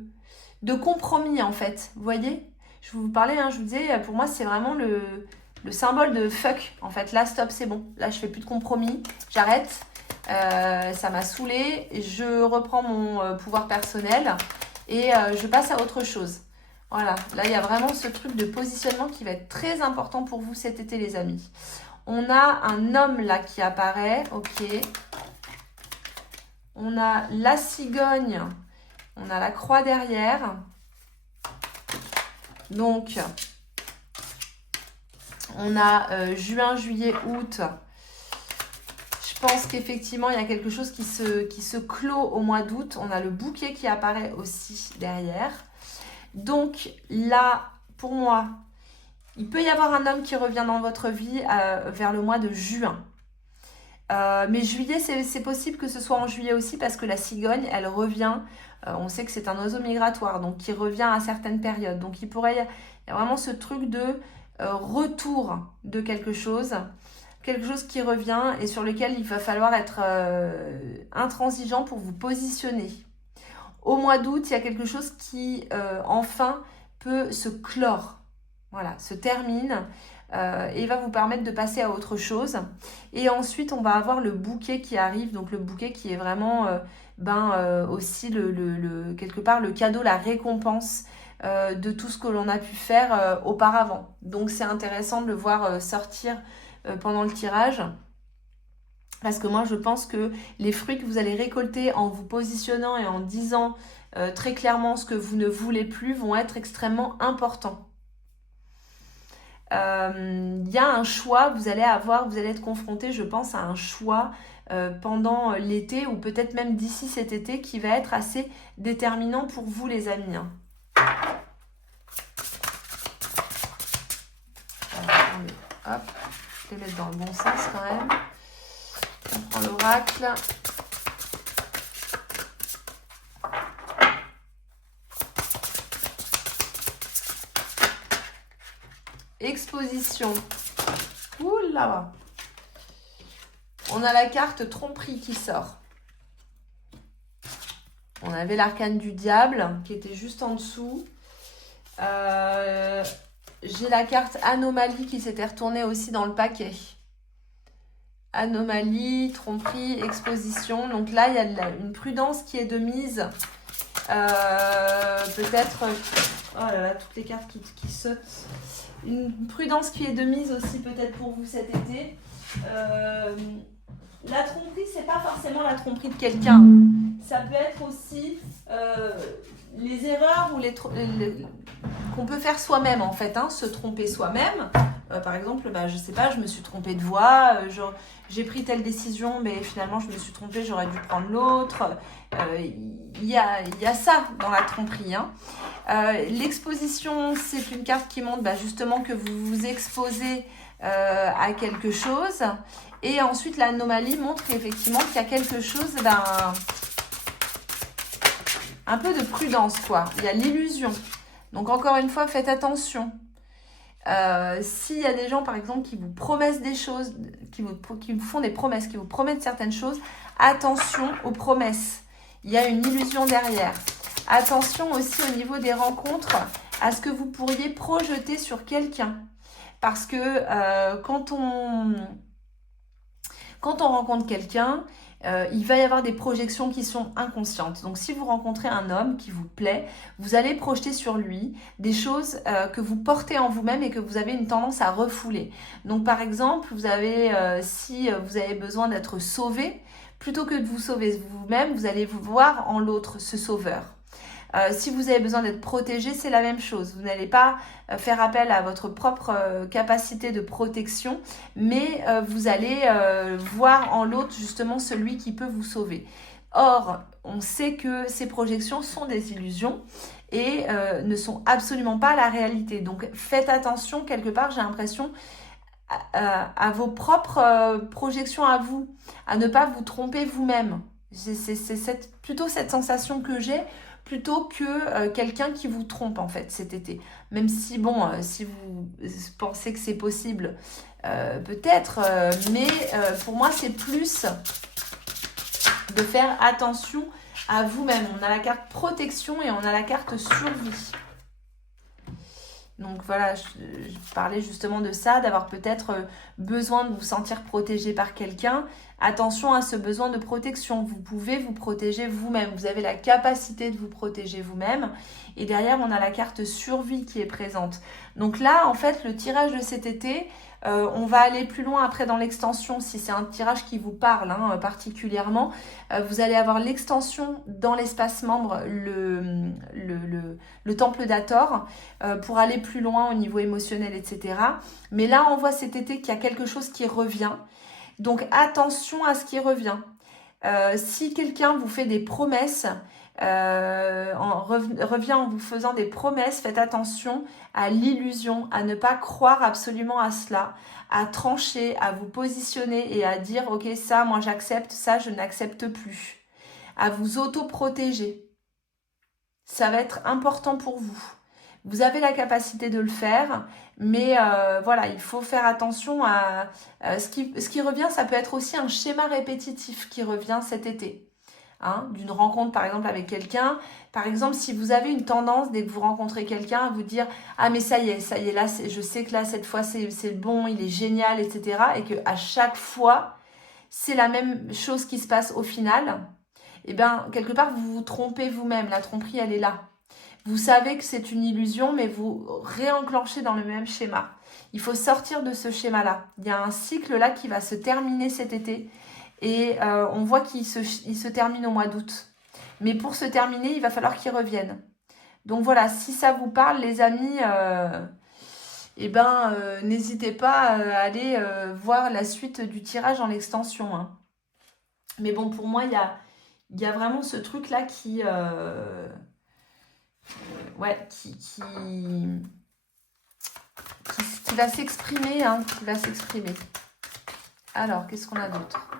compromis en fait, vous voyez? Je vous parlais, hein, je vous disais, pour moi c'est vraiment le symbole de fuck en fait. Là stop, c'est bon, là je fais plus de compromis, j'arrête, ça m'a saoulée, je reprends mon pouvoir personnel et je passe à autre chose. Voilà, là il y a vraiment ce truc de positionnement qui va être très important pour vous cet été les amis. On a un homme là qui apparaît, ok. On a la cigogne, on a la croix derrière. Donc, on a juin, juillet, août. Je pense qu'effectivement, il y a quelque chose qui se clôt au mois d'août. On a le bouquet qui apparaît aussi derrière. Donc là, pour moi, il peut y avoir un homme qui revient dans votre vie vers le mois de juin. Mais juillet, c'est possible que ce soit en juillet aussi parce que la cigogne, elle revient. On sait que c'est un oiseau migratoire, donc qui revient à certaines périodes. Donc il y a vraiment ce truc de retour de quelque chose qui revient et sur lequel il va falloir être intransigeant pour vous positionner. Au mois d'août, il y a quelque chose qui enfin peut se clore. Voilà, se termine. et va vous permettre de passer à autre chose. Et ensuite, on va avoir le bouquet qui arrive, donc le bouquet qui est vraiment aussi quelque part le cadeau, la récompense de tout ce que l'on a pu faire auparavant. Donc c'est intéressant de le voir sortir pendant le tirage. Parce que moi, je pense que les fruits que vous allez récolter en vous positionnant et en disant très clairement ce que vous ne voulez plus vont être extrêmement importants. Il y a un choix, vous allez être confronté, je pense, à un choix pendant l'été ou peut-être même d'ici cet été qui va être assez déterminant pour vous, les amis. Hop, je vais les mettre dans le bon sens quand même. On prend l'oracle. Exposition. Ouh là. On a la carte tromperie qui sort. On avait l'arcane du diable qui était juste en dessous. J'ai la carte anomalie qui s'était retournée aussi dans le paquet. Anomalie, tromperie, exposition. Donc là, il y a une prudence qui est de mise. Peut-être... Oh là là, toutes les cartes qui sautent. Une prudence qui est de mise aussi peut-être pour vous cet été. La tromperie, c'est pas forcément la tromperie de quelqu'un. Ça peut être aussi les erreurs ou qu'on peut faire soi-même en fait, se tromper soi-même. Par exemple, je sais pas, je me suis trompée de voie, j'ai pris telle décision, mais finalement je me suis trompée, j'aurais dû prendre l'autre. Il y a ça dans la tromperie. L'exposition, c'est une carte qui montre justement que vous vous exposez à quelque chose. Et ensuite, l'anomalie montre effectivement qu'il y a quelque chose un peu de prudence, quoi. Il y a l'illusion. Donc, encore une fois, faites attention. S'il y a des gens, par exemple, qui vous promettent des choses, qui vous font des promesses, qui vous promettent certaines choses, attention aux promesses. Il y a une illusion derrière. Attention aussi au niveau des rencontres, à ce que vous pourriez projeter sur quelqu'un. Parce que quand on rencontre quelqu'un, il va y avoir des projections qui sont inconscientes. Donc si vous rencontrez un homme qui vous plaît, vous allez projeter sur lui des choses que vous portez en vous-même et que vous avez une tendance à refouler. Donc par exemple, si vous avez besoin d'être sauvé, plutôt que de vous sauver vous-même, vous allez vous voir en l'autre ce sauveur. Si vous avez besoin d'être protégé, c'est la même chose. Vous n'allez pas faire appel à votre propre capacité de protection, mais vous allez voir en l'autre justement celui qui peut vous sauver. Or, on sait que ces projections sont des illusions et ne sont absolument pas la réalité. Donc, faites attention, quelque part, j'ai l'impression, à vos propres projections à vous, à ne pas vous tromper vous-même. C'est plutôt cette sensation que j'ai, plutôt que quelqu'un qui vous trompe en fait cet été. Même si si vous pensez que c'est possible, peut-être, mais pour moi c'est plus de faire attention à vous-même. On a la carte protection et on a la carte survie. Donc voilà, je parlais justement de ça, d'avoir peut-être besoin de vous sentir protégé par quelqu'un. Attention à ce besoin de protection. Vous pouvez vous protéger vous-même. Vous avez la capacité de vous protéger vous-même. Et derrière, on a la carte survie qui est présente. Donc là, en fait, le tirage de cet été, on va aller plus loin après dans l'extension. Si c'est un tirage qui vous parle particulièrement, vous allez avoir l'extension dans l'espace membre, le temple d'Hathor, pour aller plus loin au niveau émotionnel, etc. Mais là, on voit cet été qu'il y a quelque chose qui revient. Donc, attention à ce qui revient. Si quelqu'un vous fait des promesses, revient en vous faisant des promesses, faites attention à l'illusion, à ne pas croire absolument à cela, à trancher, à vous positionner et à dire « Ok, ça, moi j'accepte, ça, je n'accepte plus ». À vous auto-protéger. Ça va être important pour vous. Vous avez la capacité de le faire, mais voilà, il faut faire attention à ce qui revient. Ça peut être aussi un schéma répétitif qui revient cet été. hein, d'une rencontre par exemple avec quelqu'un. Par exemple, si vous avez une tendance dès que vous rencontrez quelqu'un à vous dire ah mais ça y est là je sais que là cette fois c'est le bon, il est génial, etc. Et que à chaque fois c'est la même chose qui se passe au final, et bien quelque part vous vous trompez vous-même. La tromperie elle est là. Vous savez que c'est une illusion, mais vous réenclenchez dans le même schéma. Il faut sortir de ce schéma-là. Il y a un cycle là qui va se terminer cet été et on voit qu'il se termine au mois d'août. Mais pour se terminer, il va falloir qu'il revienne. Donc voilà, si ça vous parle, les amis, n'hésitez pas à aller voir la suite du tirage en extension, hein. Mais bon, pour moi, il y a vraiment ce truc-là qui va s'exprimer, hein, qui va s'exprimer. Alors, qu'est-ce qu'on a d'autre?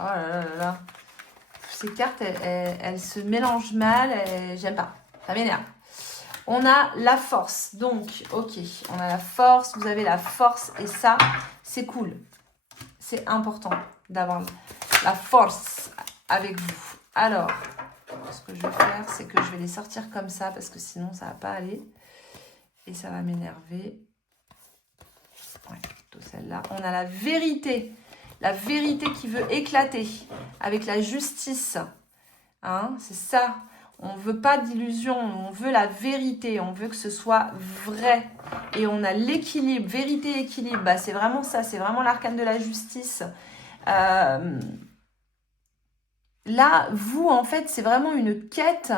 Oh là là là là. Ces cartes, elles se mélangent mal. J'aime pas. Ça m'énerve. On a la force. Donc, ok. On a la force. Vous avez la force. Et ça, c'est cool. C'est important d'avoir la force avec vous. Alors, ce que je vais faire, c'est que je vais les sortir comme ça. Parce que sinon, ça va pas aller. Et ça va m'énerver. Ouais, plutôt celle-là. On a la vérité. La vérité qui veut éclater avec la justice. Hein, c'est ça. On ne veut pas d'illusion, on veut la vérité, on veut que ce soit vrai. Et on a l'équilibre, vérité et équilibre. Bah, c'est vraiment ça, c'est vraiment l'arcane de la justice. Là, vous, en fait, c'est vraiment une quête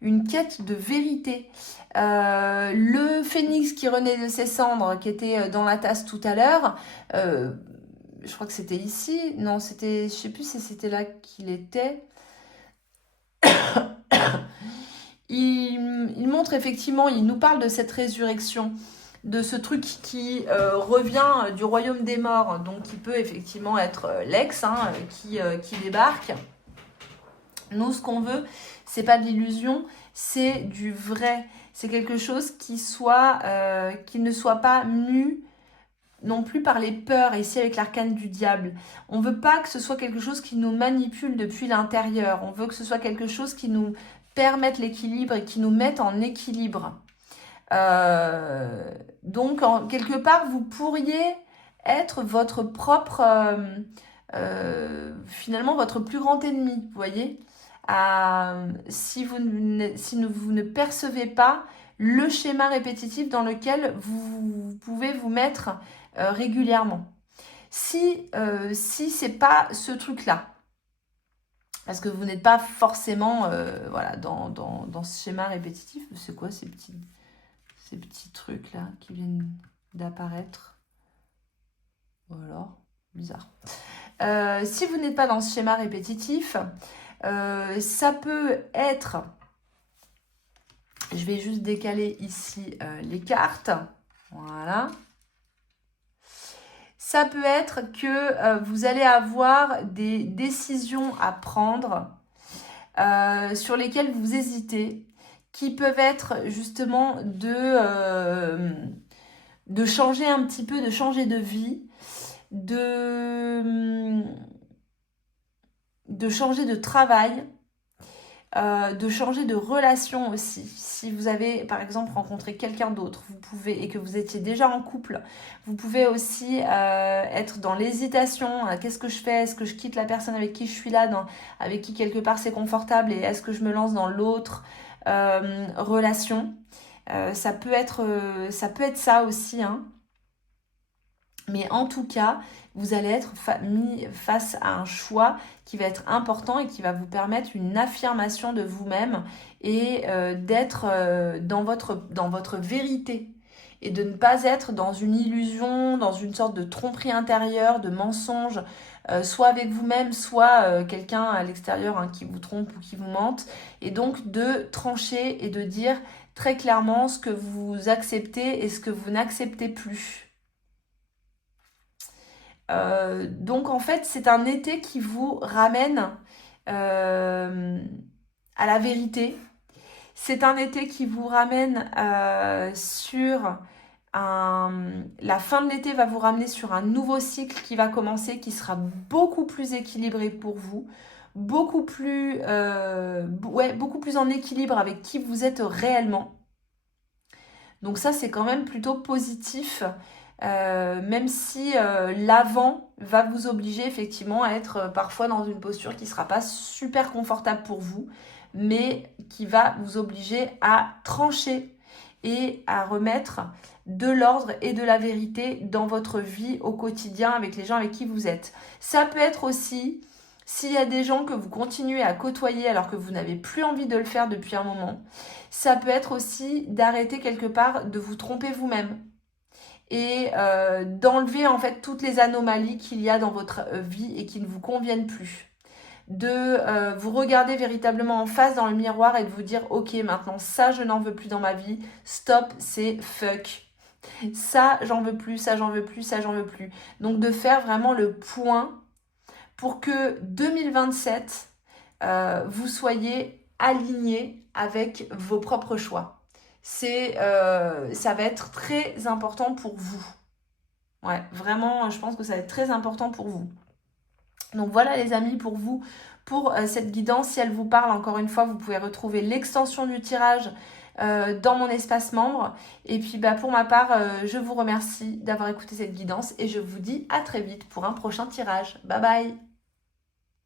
de vérité. Le phénix qui renaît de ses cendres, qui était dans la tasse tout à l'heure, je crois que c'était ici. Non, c'était, je sais plus si c'était là qu'il était. Il montre effectivement, il nous parle de cette résurrection, de ce truc qui revient du royaume des morts, donc qui peut effectivement être l'ex, hein, qui débarque. Nous, ce qu'on veut, c'est pas de l'illusion, c'est du vrai. C'est quelque chose qui ne soit pas mu non plus par les peurs, ici avec l'arcane du diable. On veut pas que ce soit quelque chose qui nous manipule depuis l'intérieur. On veut que ce soit quelque chose qui nous permette l'équilibre et qui nous mette en équilibre. Donc, quelque part, vous pourriez être votre propre, finalement, votre plus grand ennemi, vous voyez. Si vous ne percevez pas le schéma répétitif dans lequel vous pouvez vous mettre régulièrement. Si c'est pas ce truc-là, parce que vous n'êtes pas forcément voilà, dans ce schéma répétitif, c'est quoi ces petits trucs-là qui viennent d'apparaître? Voilà, bizarre. Si vous n'êtes pas dans ce schéma répétitif, ça peut être... Je vais juste décaler ici les cartes. Voilà. Ça peut être que vous allez avoir des décisions à prendre sur lesquelles vous hésitez, qui peuvent être justement de changer un petit peu, de changer de vie, de changer de travail, de changer de relation aussi. Si vous avez par exemple rencontré quelqu'un d'autre, vous pouvez, et que vous étiez déjà en couple, vous pouvez aussi être dans l'hésitation. Qu'est-ce que je fais? Est-ce que je quitte la personne avec qui je suis là, avec qui quelque part c'est confortable, et est-ce que je me lance dans l'autre relation? Ça peut être ça aussi, hein. Mais en tout cas, vous allez être mis face à un choix qui va être important et qui va vous permettre une affirmation de vous-même et d'être dans votre vérité. Et de ne pas être dans une illusion, dans une sorte de tromperie intérieure, de mensonge, soit avec vous-même, soit quelqu'un à l'extérieur, hein, qui vous trompe ou qui vous mente. Et donc de trancher et de dire très clairement ce que vous acceptez et ce que vous n'acceptez plus. Donc en fait, c'est un été qui vous ramène à la vérité. C'est un été qui vous ramène sur La fin de l'été va vous ramener sur un nouveau cycle qui va commencer, qui sera beaucoup plus équilibré pour vous, beaucoup plus en équilibre avec qui vous êtes réellement. Donc ça, c'est quand même plutôt positif, même si l'avant va vous obliger effectivement à être parfois dans une posture qui ne sera pas super confortable pour vous, mais qui va vous obliger à trancher et à remettre de l'ordre et de la vérité dans votre vie au quotidien avec les gens avec qui vous êtes. Ça peut être aussi s'il y a des gens que vous continuez à côtoyer alors que vous n'avez plus envie de le faire depuis un moment. Ça peut être aussi d'arrêter quelque part de vous tromper vous-même et d'enlever en fait toutes les anomalies qu'il y a dans votre vie et qui ne vous conviennent plus. De vous regarder véritablement en face dans le miroir et de vous dire ok, maintenant ça je n'en veux plus dans ma vie, stop, c'est fuck. Ça j'en veux plus, ça j'en veux plus, ça j'en veux plus. Donc de faire vraiment le point pour que 2027 vous soyez aligné avec vos propres choix. Ça va être très important pour vous. Ouais, vraiment, je pense que ça va être très important pour vous. Donc voilà les amis pour vous, pour cette guidance. Si elle vous parle, encore une fois, vous pouvez retrouver l'extension du tirage dans mon espace membre. Et puis pour ma part, je vous remercie d'avoir écouté cette guidance et je vous dis à très vite pour un prochain tirage. Bye bye.